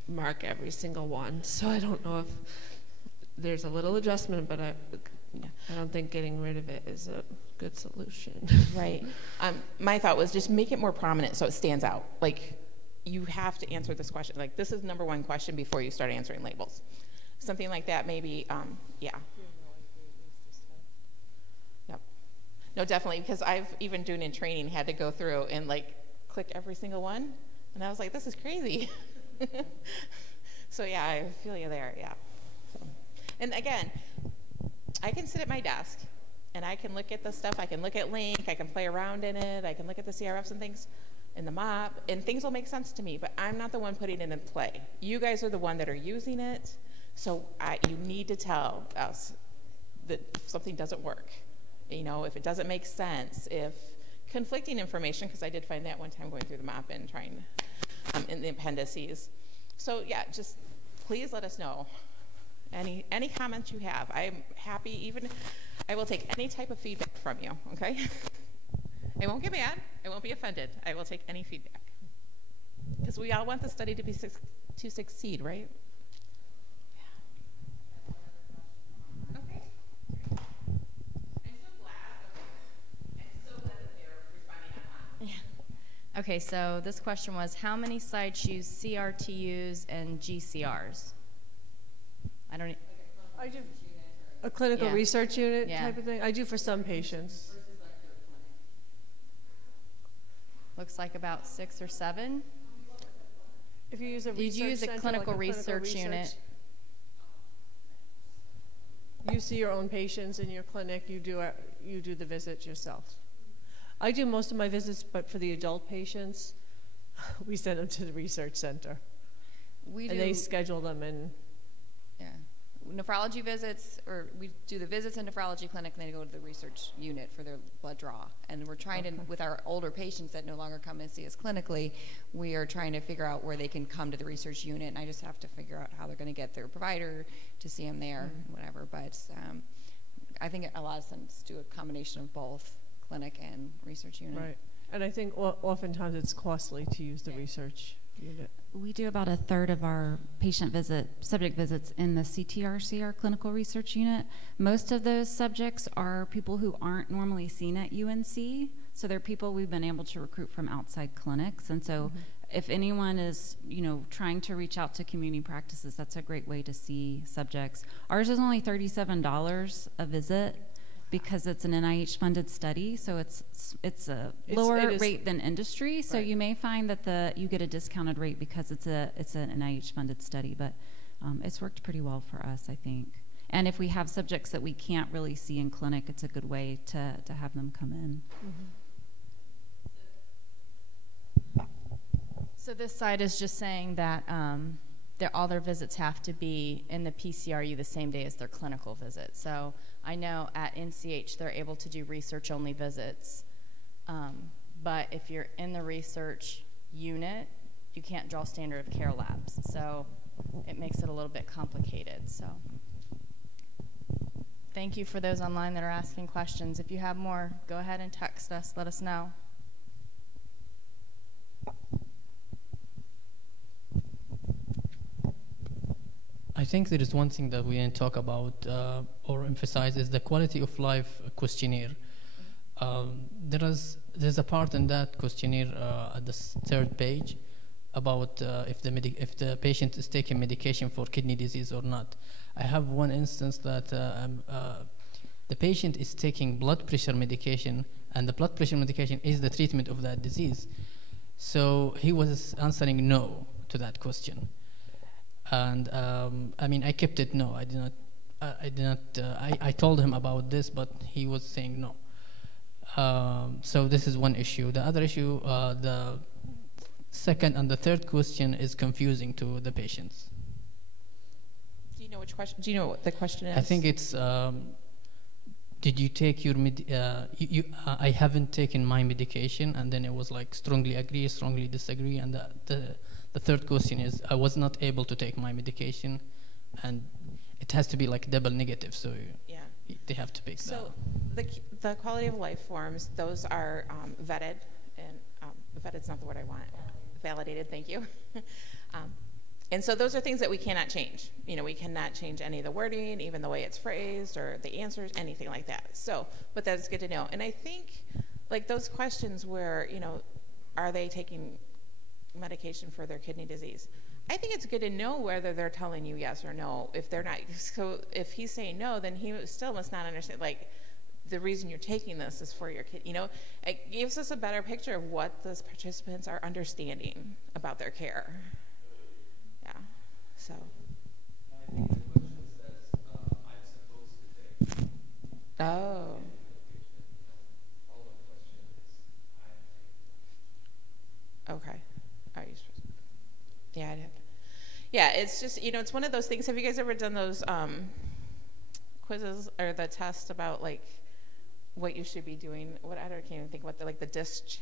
mark every single one. So I don't know if there's a little adjustment, but I don't think getting rid of it is a good solution. Right. My thought was just make it more prominent so it stands out. Like, you have to answer this question. Like, this is number one question before you start answering labels. Something like that, maybe, yeah. Yep. No, definitely, because I've even doing in training had to go through and like click every single one, and I was like, this is crazy. So yeah, I feel you there. Yeah. So. And again, I can sit at my desk and I can look at the stuff. I can look at Link. I can play around in it. I can look at the CRFs and things in the MOP, and things will make sense to me. But I'm not the one putting it in play. You guys are the one that are using it. So you need to tell us that if something doesn't work. If it doesn't make sense, if conflicting information, because I did find that one time going through the MOP and trying in the appendices. So yeah, just please let us know any comments you have. I'm happy, I will take any type of feedback from you, okay? I won't get mad, I won't be offended. I will take any feedback. Because we all want the study to succeed, right? Okay, so this question was, how many sites use CRTUs and GCRs? I do a clinical research unit type of thing. I do for some patients. Looks like about 6 or 7. If you use a Did you use a clinical research unit? You see your own patients in your clinic. You do the visits yourself. I do most of my visits, but for the adult patients, we send them to the research center. And they schedule them in. Yeah. Nephrology visits, or we do the visits in nephrology clinic, and then they go to the research unit for their blood draw. And we're trying to, with our older patients that no longer come and see us clinically, we are trying to figure out where they can come to the research unit, and I just have to figure out how they're going to get their provider to see them there, whatever. But I think a lot of sense to do a combination of both clinic and research unit. Right. And I think oftentimes it's costly to use the research unit. We do about a third of our subject visits in the CTRC, our clinical research unit. Most of those subjects are people who aren't normally seen at UNC, so they're people we've been able to recruit from outside clinics. And so if anyone is, trying to reach out to community practices, that's a great way to see subjects. Ours is only $37 a visit, because it's an NIH-funded study, so it's a lower rate than industry. So you may find that you get a discounted rate because it's an NIH-funded study, but it's worked pretty well for us, I think. And if we have subjects that we can't really see in clinic, it's a good way to have them come in. So this side is just saying that all their visits have to be in the PCRU the same day as their clinical visit. So I know at NCH they're able to do research-only visits, but if you're in the research unit, you can't draw standard of care labs. So it makes it a little bit complicated. So thank you for those online that are asking questions. If you have more, go ahead and text us. Let us know. I think there is one thing that we didn't talk about or emphasize is the quality of life questionnaire. There's a part in that questionnaire at the third page about if the patient is taking medication for kidney disease or not. I have one instance that the patient is taking blood pressure medication, and the blood pressure medication is the treatment of that disease. So he was answering no to that question. And I mean, I kept it no. I told him about this, but he was saying no. So this is one issue. The other issue, the second and the third question is confusing to the patients. Do you know which question? Do you know what the question is? I think it's, did you take your I haven't taken my medication, and then it was like strongly agree, strongly disagree, and the third question is, I was not able to take my medication, and it has to be like double negative, so yeah, they have to pick that. So the quality of life forms, those are vetted, and vetted's not the word I want. Validated, thank you. And so those are things that we cannot change. You know, we cannot change any of the wording, even the way it's phrased or the answers, anything like that. So, but that's good to know. And I think, like those questions where, you know, are they taking medication for their kidney disease? I think it's good to know whether they're telling you yes or no. If they're not, so if he's saying no, then he still must not understand, like, the reason you're taking this is for your kid. You know, it gives us a better picture of what the participants are understanding about their care. Yeah, so. I think the question says, I'm supposed to take. Oh. Okay. Are you supposed to? Yeah, I'd have to. Yeah, it's just, you know, it's one of those things. Have you guys ever done those quizzes or the test about like what you should be doing? What I can't even think what the like the DISC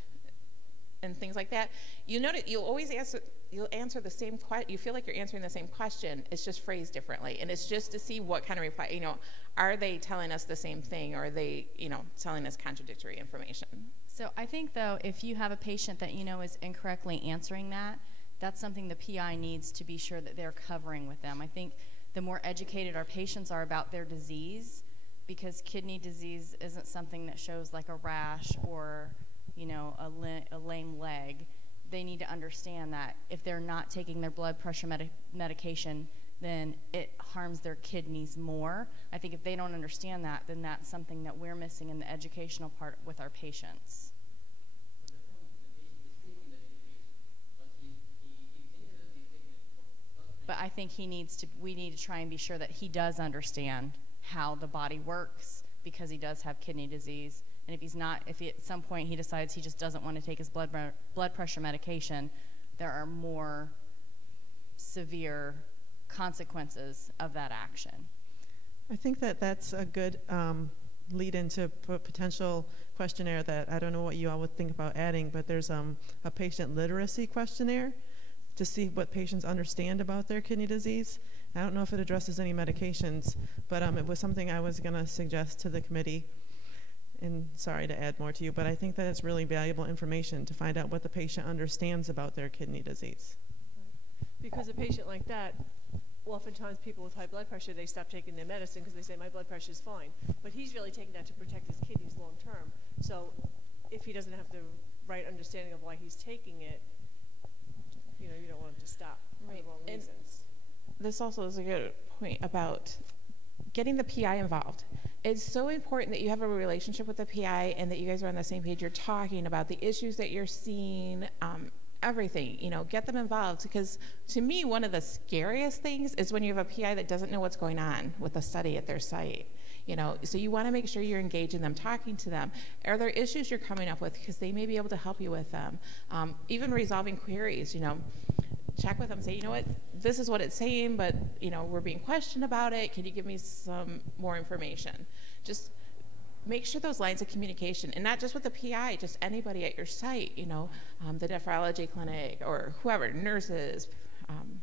and things like that. You know that you'll always answer. You'll answer the same question. You feel like you're answering the same question. It's just phrased differently, and it's just to see what kind of reply. You know, are they telling us the same thing, or are they, you know, telling us contradictory information? So I think, though, if you have a patient that you know is incorrectly answering that, that's something the PI needs to be sure that they're covering with them. I think the more educated our patients are about their disease, because kidney disease isn't something that shows like a rash or, you know, a lame leg, they need to understand that if they're not taking their blood pressure medication, then it harms their kidneys more. I think if they don't understand that, then that's something that we're missing in the educational part with our patients. But I think we need to try and be sure that he does understand how the body works, because he does have kidney disease. And if he's not, if he, at some point he decides he just doesn't want to take his blood pressure medication, there are more severe consequences of that action. I think that that's a good lead into a potential questionnaire that I don't know what you all would think about adding, but there's a patient literacy questionnaire to see what patients understand about their kidney disease. I don't know if it addresses any medications, but it was something I was going to suggest to the committee. And sorry to add more to you, but I think that it's really valuable information to find out what the patient understands about their kidney disease. Because a patient like that, oftentimes people with high blood pressure, they stop taking their medicine because they say my blood pressure is fine. But he's really taking that to protect his kidneys long term. So if he doesn't have the right understanding of why he's taking it, you know, you don't want him to stop for the wrong reasons. This also is a good point about getting the PI involved. It's so important that you have a relationship with the PI and that you guys are on the same page. You're talking about the issues that you're seeing, everything, you know, get them involved. Because to me, one of the scariest things is when you have a PI that doesn't know what's going on with a study at their site. You know, so you want to make sure you're engaging them, talking to them. Are there issues you're coming up with? Because they may be able to help you with them. Even resolving queries, you know. check with them, say, you know what, this is what it's saying, but, you know, we're being questioned about it. Can you give me some more information? Just make sure those lines of communication, and not just with the PI, just anybody at your site, you know, the nephrology clinic or whoever, nurses. I'm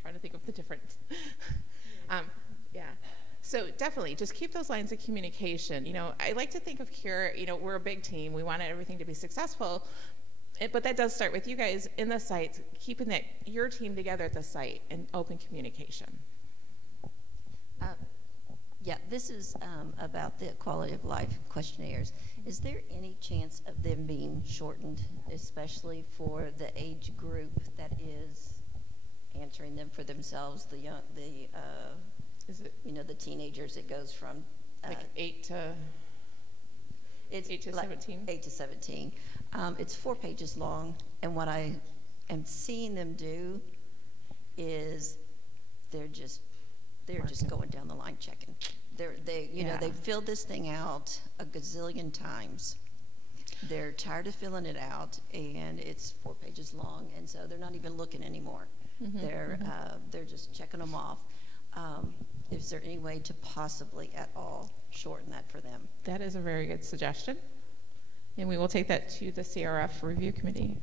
trying to think of the different. Yeah. So definitely, just keep those lines of communication. You know, I like to think of Cure, you know, we're a big team. We want everything to be successful. But that does start with you guys in the sites, keeping that your team together at the site and open communication. Yeah, this is about the quality of life questionnaires. Is there any chance of them being shortened, especially for the age group that is answering them for themselves? The young, is it, you know, the teenagers? It goes from like 8 to 17. 8 to 17. It's 4 pages long, and what I am seeing them do is they're just going down the line checking. You know, they've filled this thing out a gazillion times. They're tired of filling it out, and it's 4 pages long, and so they're not even looking anymore. They're just checking them off. Is there any way to possibly at all shorten that for them? That is a very good suggestion, and we will take that to the CRF review committee.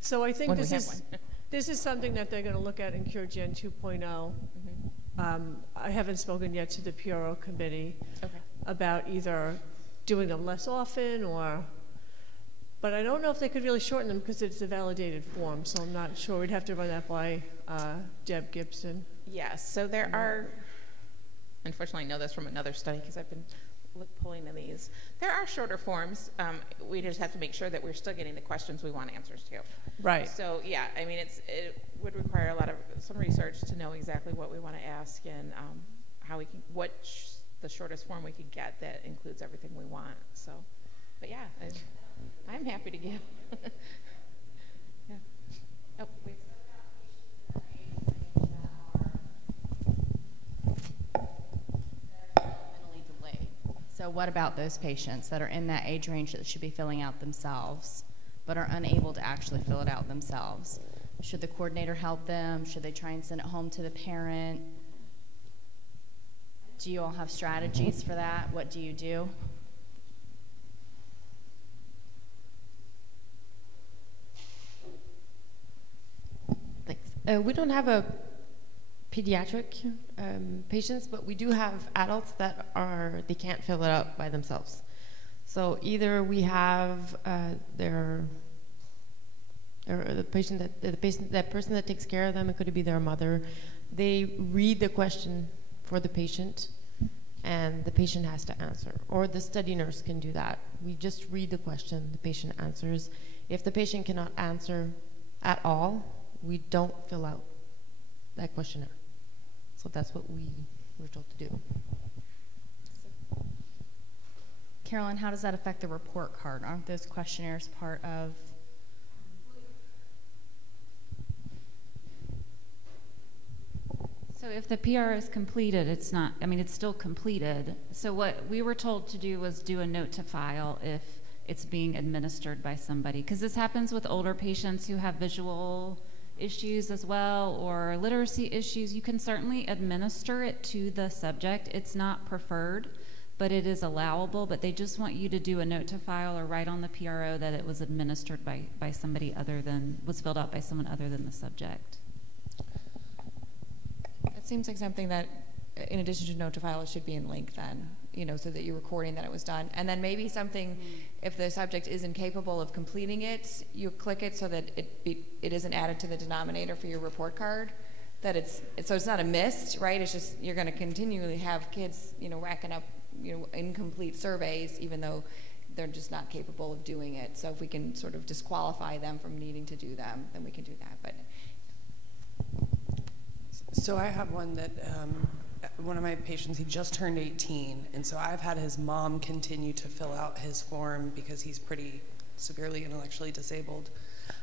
So I think this is something that they're going to look at in CureGen 2.0. I haven't spoken yet to the PRO committee about either doing them less often but I don't know if they could really shorten them because it's a validated form, so I'm not sure. We'd have to run that by Deb Gibson. Yes, so there are, unfortunately I know this from another study because I've been pulling in these. There are shorter forms. We just have to make sure that we're still getting the questions we want answers to. Right. So yeah, I mean, it would require some research to know exactly what we want to ask and how we can, the shortest form we could get that includes everything we want. So, but yeah, I'm happy to give. Yeah. Oh, wait. So what about those patients that are in that age range that should be filling out themselves but are unable to actually fill it out themselves? Should the coordinator help them? Should they try and send it home to the parent? Do you all have strategies for that? What do you do? Thanks. We don't have a pediatric patients, but we do have adults that they can't fill it out by themselves. So either we have the person that takes care of them. It could be their mother. They read the question for the patient, and the patient has to answer. Or the study nurse can do that. We just read the question, the patient answers. If the patient cannot answer at all, we don't fill out that questionnaire. So that's what we were told to do. Carolyn, how does that affect the report card? Aren't those questionnaires part of? So if the PR is completed, it's not, I mean, it's still completed. So what we were told to do was do a note to file if it's being administered by somebody. Because this happens with older patients who have visual issues as well, or literacy issues. You can certainly administer it to the subject. It's not preferred, but it is allowable. But they just want you to do a note to file or write on the PRO that it was administered by somebody other than, was filled out by someone other than the subject. It seems like something that, in addition to note to file, it should be in link then, you know, so that you're recording that it was done. And then maybe something, if the subject is incapable of completing it, you click it so that it isn't added to the denominator for your report card. That so it's not a missed, right? It's just you're going to continually have kids, you know, racking up, you know, incomplete surveys, even though they're just not capable of doing it. So if we can sort of disqualify them from needing to do them, then we can do that. But so I have one that one of my patients, he just turned 18, and so I've had his mom continue to fill out his form because he's pretty severely intellectually disabled.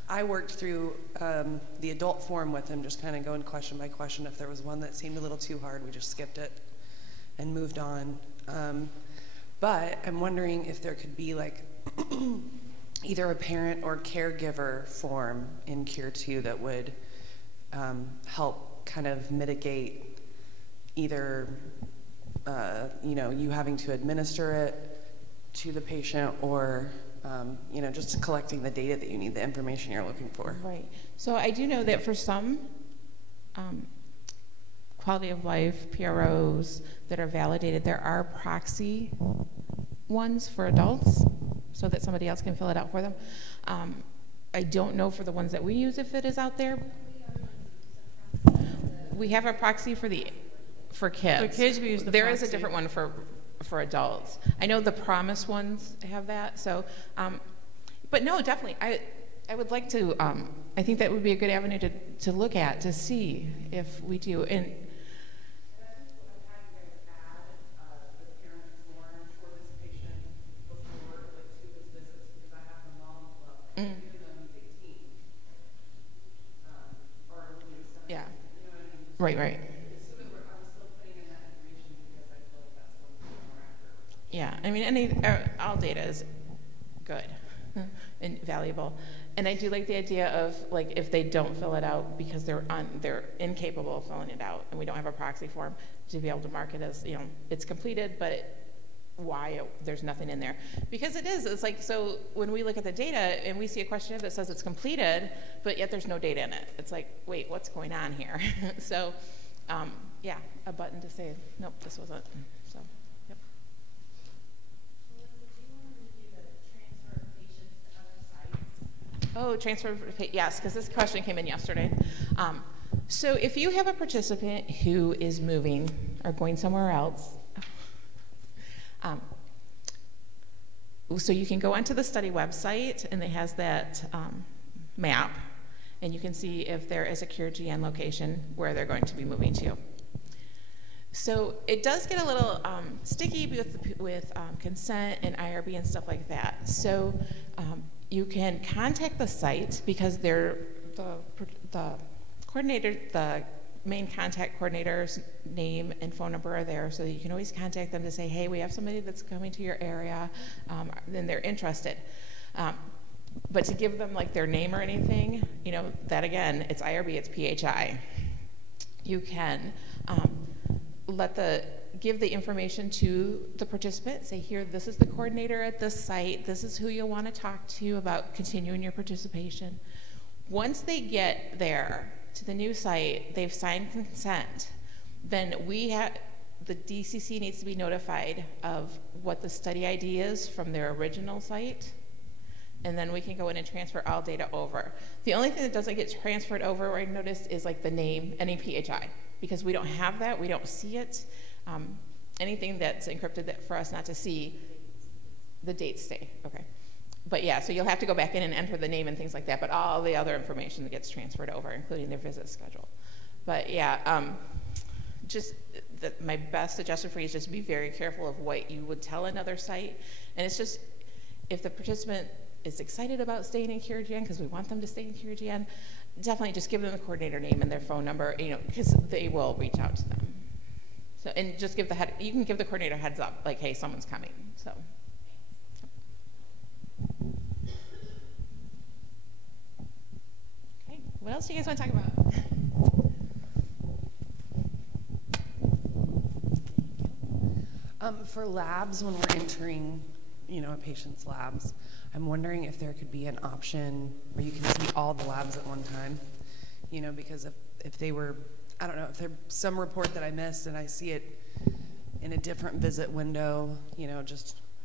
I worked through the adult form with him, just kind of going question by question. If there was one that seemed a little too hard, we just skipped it and moved on. But I'm wondering if there could be like either a parent or caregiver form in Cure 2 that would help kind of mitigate either you having to administer it to the patient, or just collecting the data that you need, the information you're looking for. Right. So I do know that for some quality of life PROs that are validated, there are proxy ones for adults so that somebody else can fill it out for them. I don't know for the ones that we use if it is out there. We have a proxy for kids. For kids, we use the There proxy. is a different one for adults. I know the Promise ones have that. So, but no, definitely. I would like to. I think that would be a good avenue to look at to see if we do. And yeah. Right. Yeah, I mean, all data is good and valuable. And I do like the idea of, like, if they don't fill it out because they're incapable of filling it out and we don't have a proxy form, to be able to mark it as, it's completed, but there's nothing in there. Because it's like, so when we look at the data and we see a questionnaire that says it's completed, but yet there's no data in it. It's like, wait, what's going on here? So, yeah, a button to say, nope, this wasn't. So, yep. Oh, transfer, yes, because this question came in yesterday. So if you have a participant who is moving or going somewhere else, so you can go onto the study website, and it has that map, and you can see if there is a CureGN location where they're going to be moving to. So it does get a little sticky with consent and IRB and stuff like that. So you can contact the site because they're the coordinator, the main contact coordinator's name and phone number are there, so that you can always contact them to say, hey, we have somebody that's coming to your area, then they're interested. But to give them like their name or anything, that again, it's IRB, it's PHI. You can give the information to the participant, say, here, this is the coordinator at this site, this is who you'll want to talk to about continuing your participation. Once they get there to the new site, they've signed consent, then the DCC needs to be notified of what the study ID is from their original site, and then we can go in and transfer all data over. The only thing that doesn't get transferred over, I noticed, is like the name, any PHI, because we don't have that, we don't see it. Anything that's encrypted for us not to see, the dates stay, okay. But yeah, so you'll have to go back in and enter the name and things like that, but all the other information that gets transferred over, including their visit schedule. But yeah, my best suggestion for you is just be very careful of what you would tell another site. And it's just, if the participant is excited about staying in CureGN, because we want them to stay in CureGN, definitely just give them the coordinator name and their phone number, because they will reach out to them. So, and just you can give the coordinator a heads up, like, hey, someone's coming, so. Okay, what else do you guys want to talk about? For labs, when we're entering, a patient's labs, I'm wondering if there could be an option where you can see all the labs at one time, because if they were, I don't know, if there's some report that I missed and I see it in a different visit window,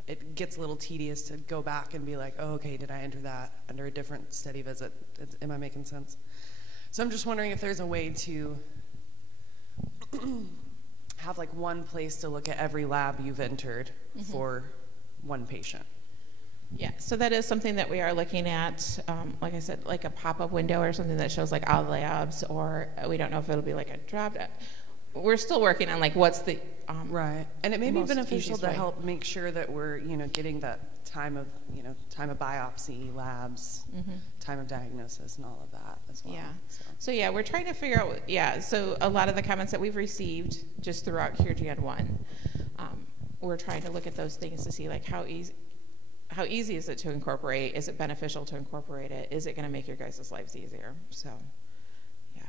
it gets a little tedious to go back and be like, oh, okay, did I enter that under a different study visit? Am I making sense? So I'm just wondering if there's a way to have like one place to look at every lab you've entered for one patient. Yeah, so that is something that we are looking at, like I said, like a pop-up window or something that shows like all the labs, or we don't know if it'll be like a drop. We're still working on like what's the right, and it may be beneficial to way. help make sure that we're getting that time of biopsy labs, time of diagnosis, and all of that as well. Yeah. So yeah, we're trying to figure out. Yeah. So a lot of the comments that we've received just throughout CureGN 1, we're trying to look at those things to see like how easy is it to incorporate? Is it beneficial to incorporate it? Is it going to make your guys' lives easier? So, yeah.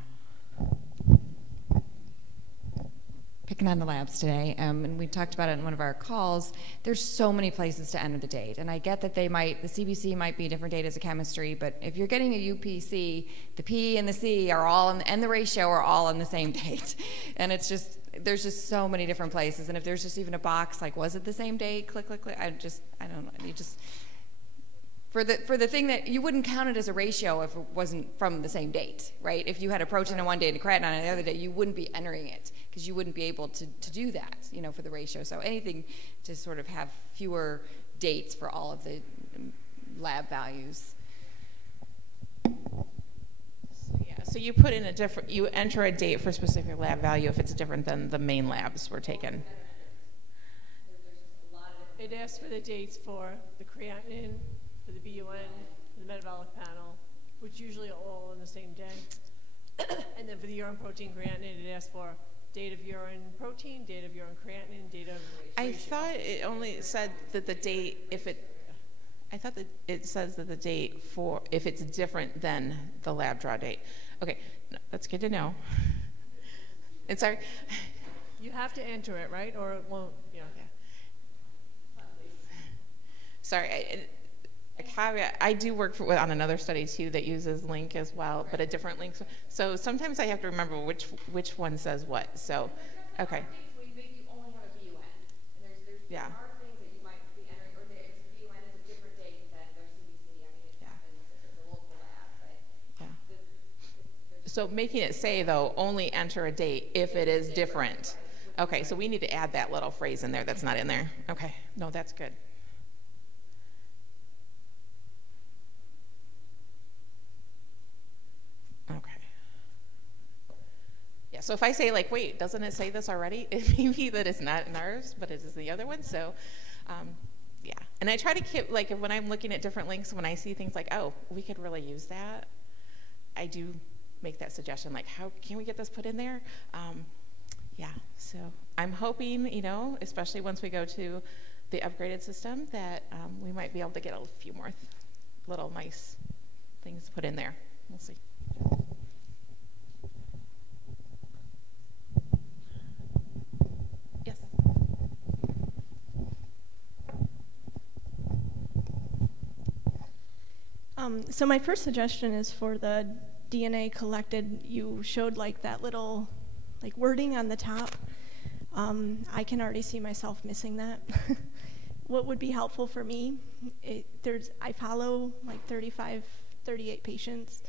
Picking on the labs today, and we talked about it in one of our calls. There's so many places to enter the date, and I get that the CBC might be a different date as a chemistry, but if you're getting a UPC, the P and the C are all and the ratio are all on the same date, and it's just there's just so many different places, and if there's just even a box like was it the same date? Click, click, click. I don't know. You just for the thing that you wouldn't count it as a ratio if it wasn't from the same date, right? If you had a protein on one day and a creatinine on the other day, you wouldn't be entering it because you wouldn't be able to do that, for the ratio. So anything to sort of have fewer dates for all of the lab values. So you put in you enter a date for a specific lab value if it's different than the main labs were taken. It asks for the dates for the creatinine, for the BUN, for the metabolic panel, which usually are all on the same day. And then for the urine protein creatinine, it asks for date of urine protein, date of urine creatinine, date of ratio. I thought it only said that the date, I thought that it says that the date for, if it's different than the lab draw date. Okay, that's good to know. And sorry. You have to enter it, right? Or it won't, yeah. Sorry, a caveat, I do work on another study too that uses link as well, but a different link. So sometimes I have to remember which one says what. So, okay. Yeah. So making it say, though, only enter a date if it is different. Okay, so we need to add that little phrase in there that's not in there. Okay, no, that's good. Okay. Yeah, so if I say, like, wait, doesn't it say this already? It may be that it's not in ours, but it is the other one. So, yeah. And I try to keep, like, when I'm looking at different links, when I see things like, oh, we could really use that, I do make that suggestion, like, how can we get this put in there? Yeah, so I'm hoping, especially once we go to the upgraded system, that we might be able to get a few more little nice things put in there. We'll see. Yes. So my first suggestion is for the DNA collected. You showed like that little wording on the top. I can already see myself missing that. What would be helpful for me, I follow like 35, 38 patients,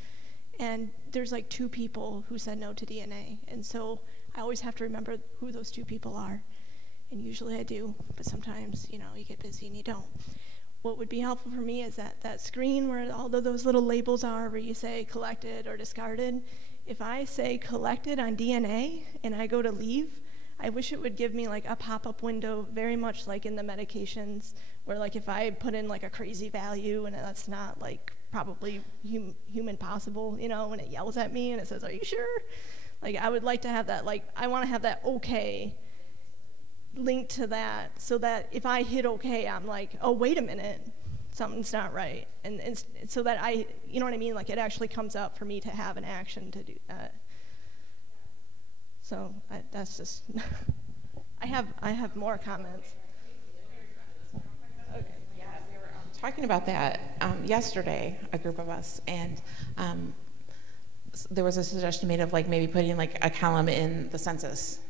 and there's like 2 people who said no to DNA. And so I always have to remember who those 2 people are. And usually I do, but sometimes, you get busy and you don't. What would be helpful for me is that screen where all of those little labels are where you say collected or discarded. If I say collected on DNA and I go to leave, I wish it would give me like a pop-up window, very much like in the medications, where like if I put in like a crazy value and that's not like probably human possible, when it yells at me and it says, are you sure? Like I would like to have that, like I want to have that okay linked to that, so that if I hit okay, I'm like, oh, wait a minute, something's not right. And so that you know what I mean? Like it actually comes up for me to have an action to do that. So that's just, I have more comments. Okay. Yeah, we were talking about that yesterday, a group of us, and there was a suggestion made of like maybe putting like a column in the census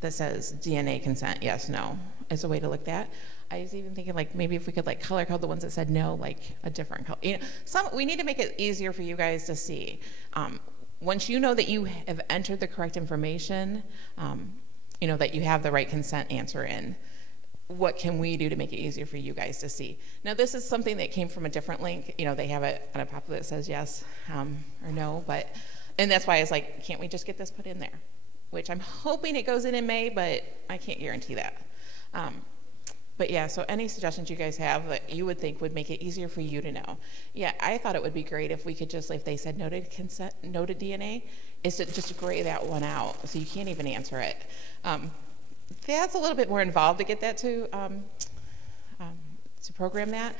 that says DNA consent, yes, no, as a way to look at that. I was even thinking like maybe if we could like color code the ones that said no, like a different color. We need to make it easier for you guys to see. Once you know that you have entered the correct information, that you have the right consent answer in, what can we do to make it easier for you guys to see? Now this is something that came from a different link. They have it on a pop that says yes or no, and that's why I was like, can't we just get this put in there? Which I'm hoping it goes in May, but I can't guarantee that. But yeah, so any suggestions you guys have that you would think would make it easier for you to know. Yeah, I thought it would be great if we could just, if they said noted consent, noted DNA, is to just gray that one out so you can't even answer it. That's a little bit more involved to get that to program that.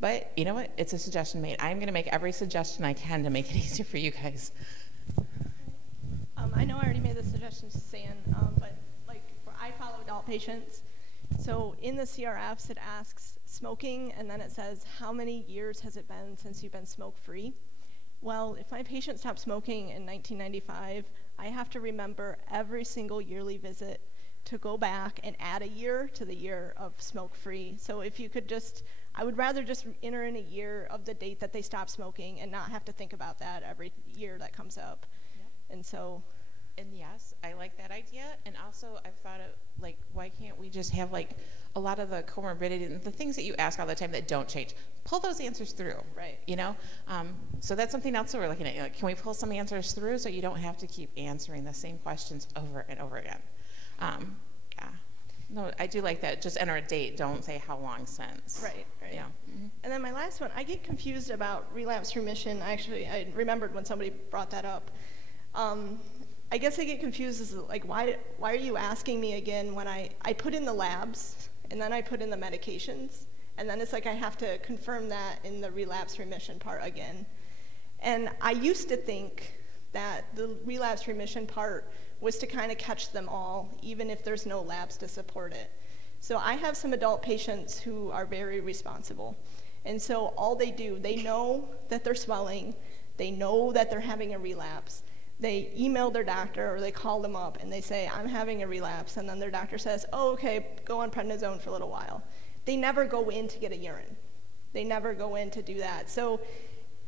But you know what? It's a suggestion made. I'm going to make every suggestion I can to make it easier for you guys. I know I already made the suggestion to Suzanne, but like I follow adult patients. So in the CRFs, it asks smoking, and then it says, how many years has it been since you've been smoke-free? Well, if my patient stopped smoking in 1995, I have to remember every single yearly visit to go back and add a year to the year of smoke-free. So if you could just, I would rather just enter in a year of the date that they stopped smoking and not have to think about that every year that comes up. Yep. And so. And yes, I like that idea. And also I've thought of, like, why can't we just have, like, a lot of the comorbidity and the things that you ask all the time that don't change, pull those answers through, right? You know? So that's something else that we're looking at. You know, can we pull some answers through so you don't have to keep answering the same questions over and over again? Yeah. No, I do like that. Just enter a date. Don't say how long since. Right, right. Yeah. Mm-hmm. And then my last one, I get confused about relapse remission. Actually, I remembered when somebody brought that up. I guess I get confused as like, why are you asking me again when I put in the labs and then I put in the medications, and then it's like I have to confirm that in the relapse remission part again. And I used to think that the relapse remission part was to kind of catch them all, even if there's no labs to support it. So I have some adult patients who are very responsible. And so all they do, they know that they're swelling, they know that they're having a relapse. They email their doctor or they call them up and they say, I'm having a relapse. And then their doctor says, oh, okay, go on prednisone for a little while. They never go in to get a urine. They never go in to do that. So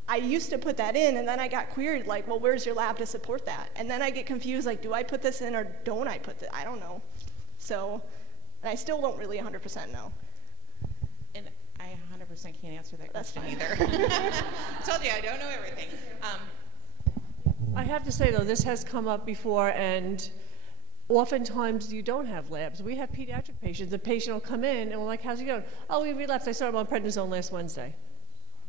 I used to put that in, and then I got queried, like, well, where's your lab to support that? And then I get confused, like, do I put this in or don't I put this? I don't know. So, and I still don't really 100% know. And I 100% can't answer that question either. I told you, I don't know everything. I have to say, though, this has come up before, and oftentimes you don't have labs. We have pediatric patients. The patient will come in, and we're like, how's it going? Oh, we relapsed. I started on prednisone last Wednesday.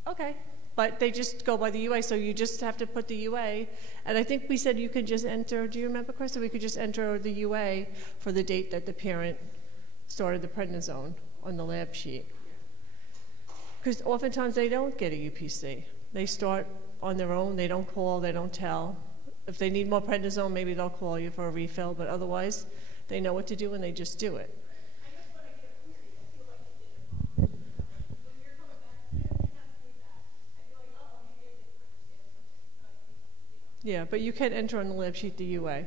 Okay. But they just go by the UA, so you just have to put the UA. And I think we said you could just enter, do you remember, Chris, that we could just enter the UA for the date that the parent started the prednisone on the lab sheet. Because oftentimes they don't get a UPC. They start on their own, they don't call, they don't tell. If they need more prednisone, maybe they'll call you for a refill, but otherwise they know what to do and they just do it. Yeah, but you can enter on the lab sheet the UA.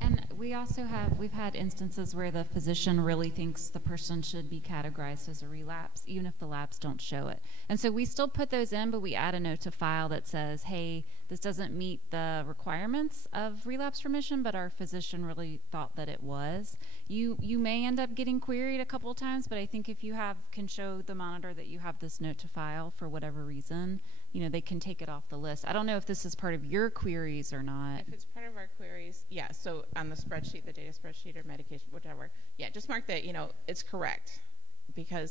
And we also we've had instances where the physician really thinks the person should be categorized as a relapse, even if the labs don't show it. And so we still put those in, but we add a note to file that says, hey, this doesn't meet the requirements of relapse remission, but our physician really thought that it was. You may end up getting queried a couple of times, but I think if you can show the monitor that you have this note to file for whatever reason, they can take it off the list. I don't know if this is part of your queries or not. If it's part of our queries, yeah, so on the spreadsheet, the data spreadsheet or medication, whatever, yeah, just mark that, it's correct.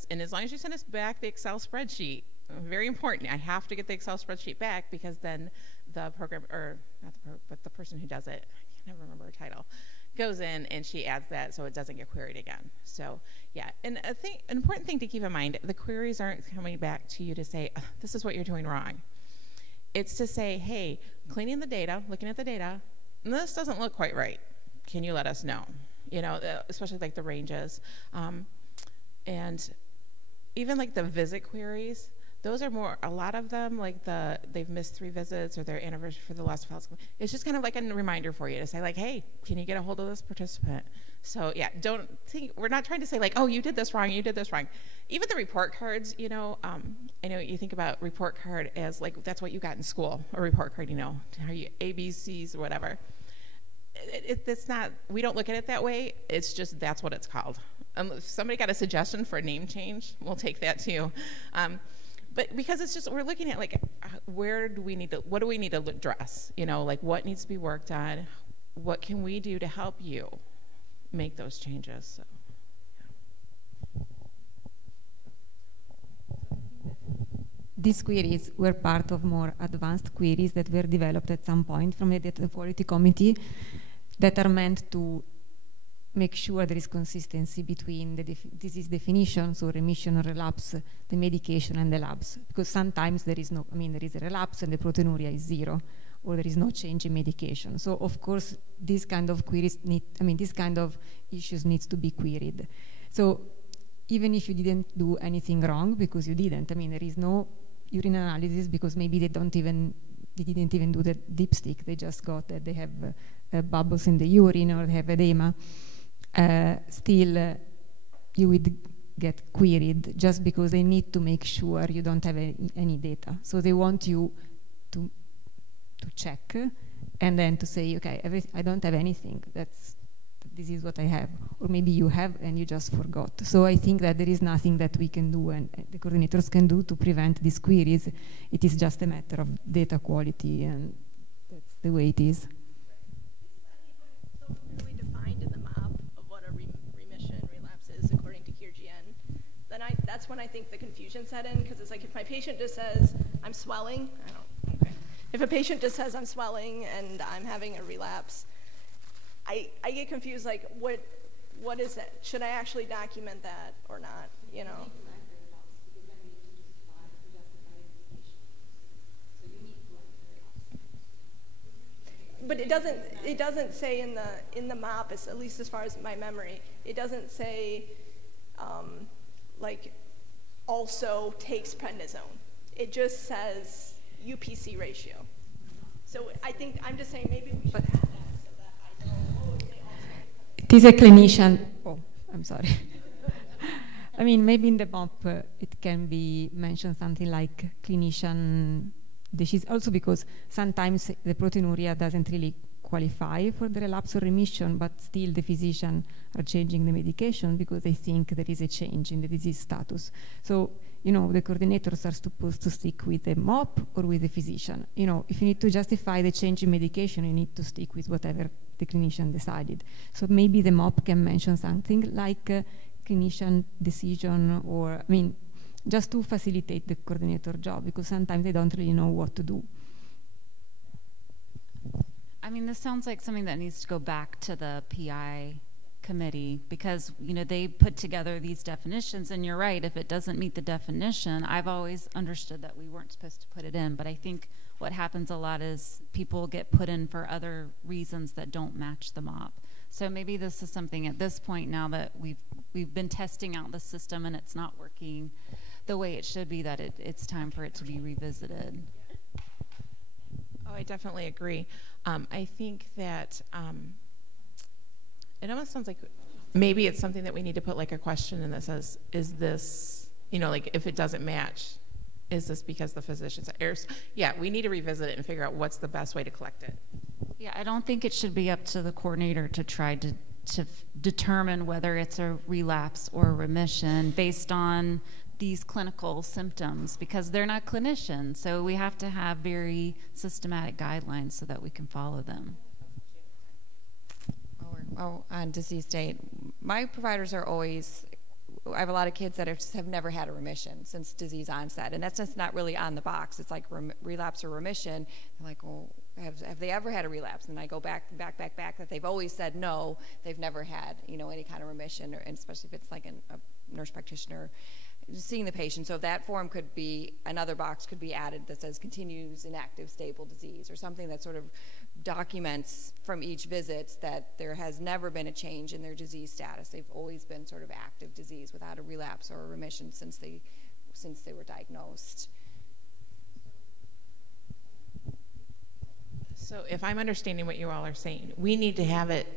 And as long as you send us back the Excel spreadsheet, very important, I have to get the Excel spreadsheet back because then the program, or not the program, but the person who does it, I can never remember her title, goes in and she adds that so it doesn't get queried again. So yeah, and an important thing to keep in mind, the queries aren't coming back to you to say, this is what you're doing wrong. It's to say, hey, cleaning the data, looking at the data, this doesn't look quite right. Can you let us know? Especially like the ranges. And even like the visit queries, those are more, a lot of them, like they've missed 3 visits or their anniversary for the last file. It's just kind of like a reminder for you to say like, hey, can you get a hold of this participant? So yeah, don't think, we're not trying to say like, oh, you did this wrong, you did this wrong. Even the report cards, I know you think about report card as like, that's what you got in school, a report card, how you ABCs or whatever. It's not, we don't look at it that way, it's just, that's what it's called. If somebody got a suggestion for a name change, we'll take that too. But because it's just, we're looking at like, what do we need to address? Like what needs to be worked on? What can we do to help you make those changes? So, yeah. These queries were part of more advanced queries that were developed at some point from the Data Quality Committee that are meant to make sure there is consistency between the disease definition, so remission or relapse, the medication and the labs. Because sometimes there is there is a relapse and the proteinuria is 0. or there is no change in medication. So of course, these kind of queries these kind of issues needs to be queried. So even if you didn't do anything wrong, because you didn't, there is no urine analysis because maybe they didn't even do the dipstick, they just got that they have bubbles in the urine or they have edema, still you would get queried just because they need to make sure you don't have any data. So they want you to check and then to say, okay, I don't have anything, this is what I have, or maybe you have and you just forgot. So I think that there is nothing that we can do and the coordinators can do to prevent these queries. It is just a matter of data quality, and that's the way it is. So clearly defined in the MOP of what a remission relapse is according to CureGN, then that's when I think the confusion set in, because it's like if my patient just says, I'm swelling, if a patient just says I'm swelling and I'm having a relapse, I get confused, like, what is it? Should I actually document that or not, But it doesn't say in the MOP, at least as far as my memory, it doesn't say, like, also takes prednisone. It just says UPC ratio. So I think, I'm just saying maybe we should add that. It is a clinician. Oh, I'm sorry. Maybe in the MOP it can be mentioned something like clinician disease, also because sometimes the proteinuria doesn't really qualify for the relapse or remission, but still the physician are changing the medication because they think there is a change in the disease status. So, the coordinators are supposed to stick with the MOP or with the physician. If you need to justify the change in medication, you need to stick with whatever the clinician decided. So maybe the MOP can mention something like clinician decision, or, just to facilitate the coordinator job, because sometimes they don't really know what to do. This sounds like something that needs to go back to the PI committee, because they put together these definitions, and you're right, if it doesn't meet the definition, I've always understood that we weren't supposed to put it in, but I think what happens a lot is people get put in for other reasons that don't match the MOP. So maybe this is something at this point, now that we've been testing out the system and it's not working the way it should be, that it's time for it to be revisited. Oh, I definitely agree. I think that it almost sounds like maybe it's something that we need to put like a question in that says, is this, like if it doesn't match, is this because the physician said, yeah, we need to revisit it and figure out what's the best way to collect it. Yeah, I don't think it should be up to the coordinator to try to determine whether it's a relapse or a remission based on these clinical symptoms, because they're not clinicians. So we have to have very systematic guidelines so that we can follow them. On disease state, my providers are always, I have a lot of kids that have never had a remission since disease onset, and that's just not really on the box. It's like relapse or remission. They're like, well, have they ever had a relapse? And I go back, that they've always said no, they've never had, any kind of remission, and especially if it's like a nurse practitioner seeing the patient. So that form could be, another box could be added that says continues inactive stable disease, or something that sort of documents from each visit that there has never been a change in their disease status. They've always been sort of active disease without a relapse or a remission since they were diagnosed. So if I'm understanding what you all are saying, we need to have it,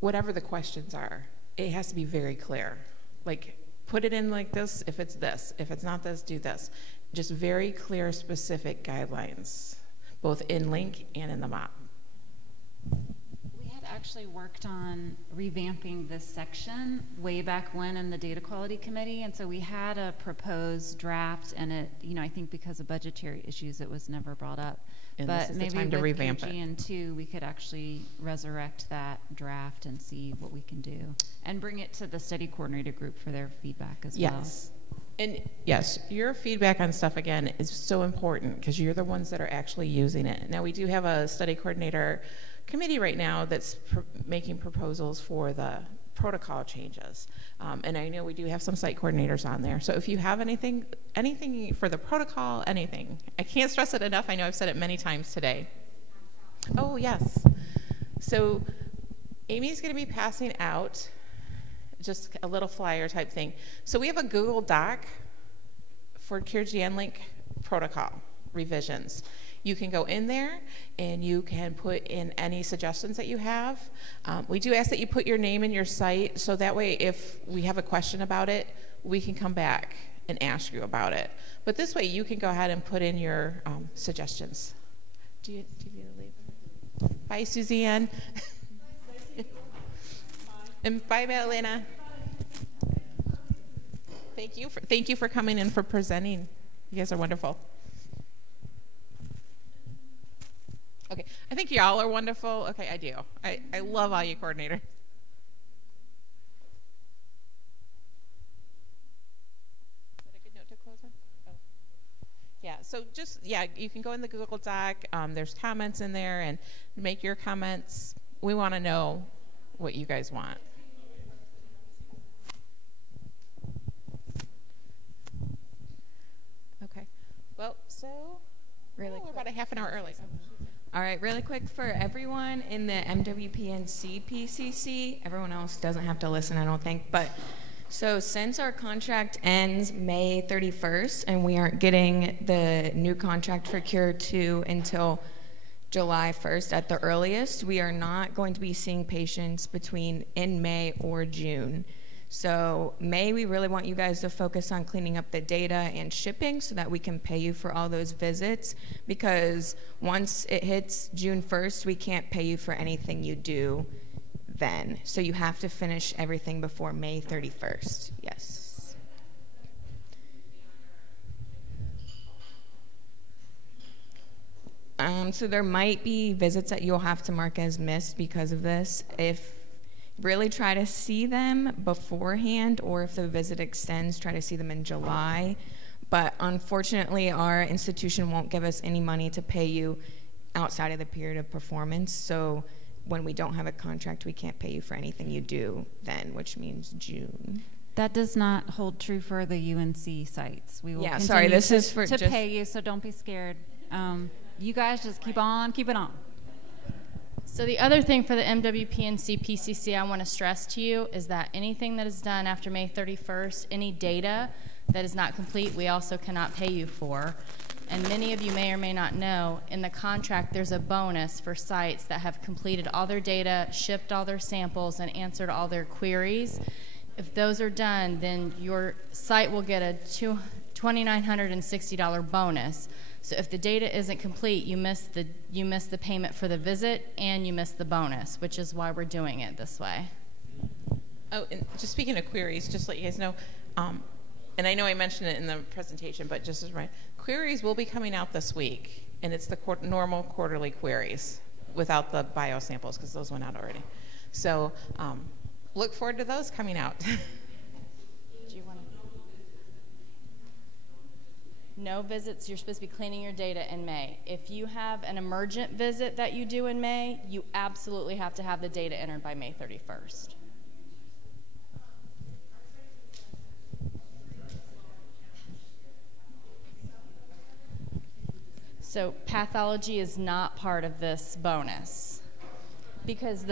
whatever the questions are, it has to be very clear. Like, put it in like this, if it's this. If it's not this, do this. Just very clear, specific guidelines, both in LINC and in the MOP. We had actually worked on revamping this section way back when in the data quality committee, and so we had a proposed draft, and it, I think because of budgetary issues, it was never brought up. And but this is maybe the time to with revamp it. CureGN2, we could actually resurrect that draft and see what we can do, and bring it to the study coordinator group for their feedback as well. Yes. And yes, your feedback on stuff, again, is so important because you're the ones that are actually using it. Now, we do have a study coordinator committee right now that's making proposals for the protocol changes. And I know we do have some site coordinators on there. So if you have anything for the protocol, anything. I can't stress it enough. I know I've said it many times today. Oh, yes. So Amy's going to be passing out just a little flyer type thing. So we have a Google Doc for CureGN-Link protocol revisions. You can go in there and you can put in any suggestions that you have. We do ask that you put your name and your site, so that way if we have a question about it, we can come back and ask you about it. But this way you can go ahead and put in your suggestions. Do you need to leave? Bye, Suzanne. And bye, Madalena. Thank you for coming in, for presenting. You guys are wonderful. Okay, I think y'all are wonderful. Okay, I do. I love all you coordinators. Is that a good note to close on? Oh. Yeah, so just, you can go in the Google Doc. There's comments in there, and make your comments. We want to know what you guys want. Okay, well, so we're about a half an hour early. All right, really quick for everyone in the MWPNC PCC, everyone else doesn't have to listen, I don't think, but so since our contract ends May 31st and we aren't getting the new contract for Cure 2 until July 1st at the earliest, we are not going to be seeing patients in May or June. So May, we really want you guys to focus on cleaning up the data and shipping so that we can pay you for all those visits, because once it hits June 1st, we can't pay you for anything you do then. So you have to finish everything before May 31st. Yes. So there might be visits that you'll have to mark as missed because of this. Really try to see them beforehand, or if the visit extends, try to see them in July. But unfortunately, our institution won't give us any money to pay you outside of the period of performance. So when we don't have a contract, we can't pay you for anything you do then, which means June. That does not hold true for the UNC sites. We will sorry, this is for to pay you, so don't be scared. You guys just keep on keeping on. So the other thing for the MWPNC PCC I want to stress to you is that anything that is done after May 31st, any data that is not complete, we also cannot pay you for. And many of you may or may not know, in the contract there's a bonus for sites that have completed all their data, shipped all their samples, and answered all their queries. If those are done, then your site will get a $2,960 bonus. So if the data isn't complete, you miss the payment for the visit and you miss the bonus, which is why we're doing it this way. Oh, and just speaking of queries, just to let you guys know, and I know I mentioned it in the presentation, but just as right, queries will be coming out this week, and it's the normal quarterly queries without the biosamples, because those went out already. So look forward to those coming out. No visits, you're supposed to be cleaning your data in May. If you have an emergent visit that you do in May, you absolutely have to have the data entered by May 31st. So pathology is not part of this bonus because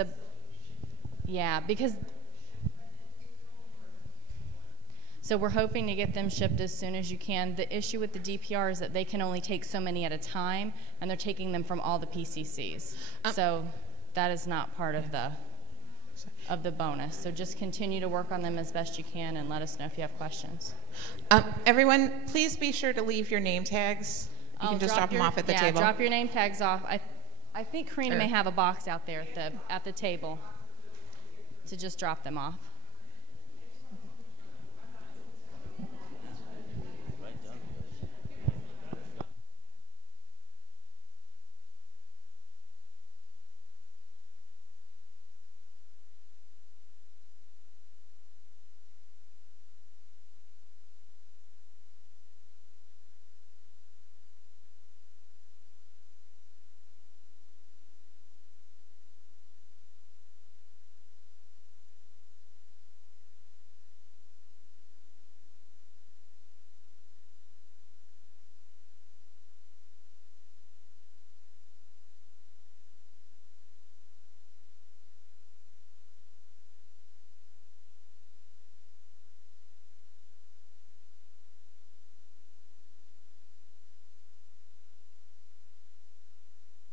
so we're hoping to get them shipped as soon as you can. The issue with the DPR is that they can only take so many at a time, and they're taking them from all the PCCs. So that is not part of the bonus. So just continue to work on them as best you can, and let us know if you have questions. Everyone, please be sure to leave your name tags. You can just drop them off at the table. Yeah, drop your name tags off. I think Karina may have a box out there at the table to just drop them off.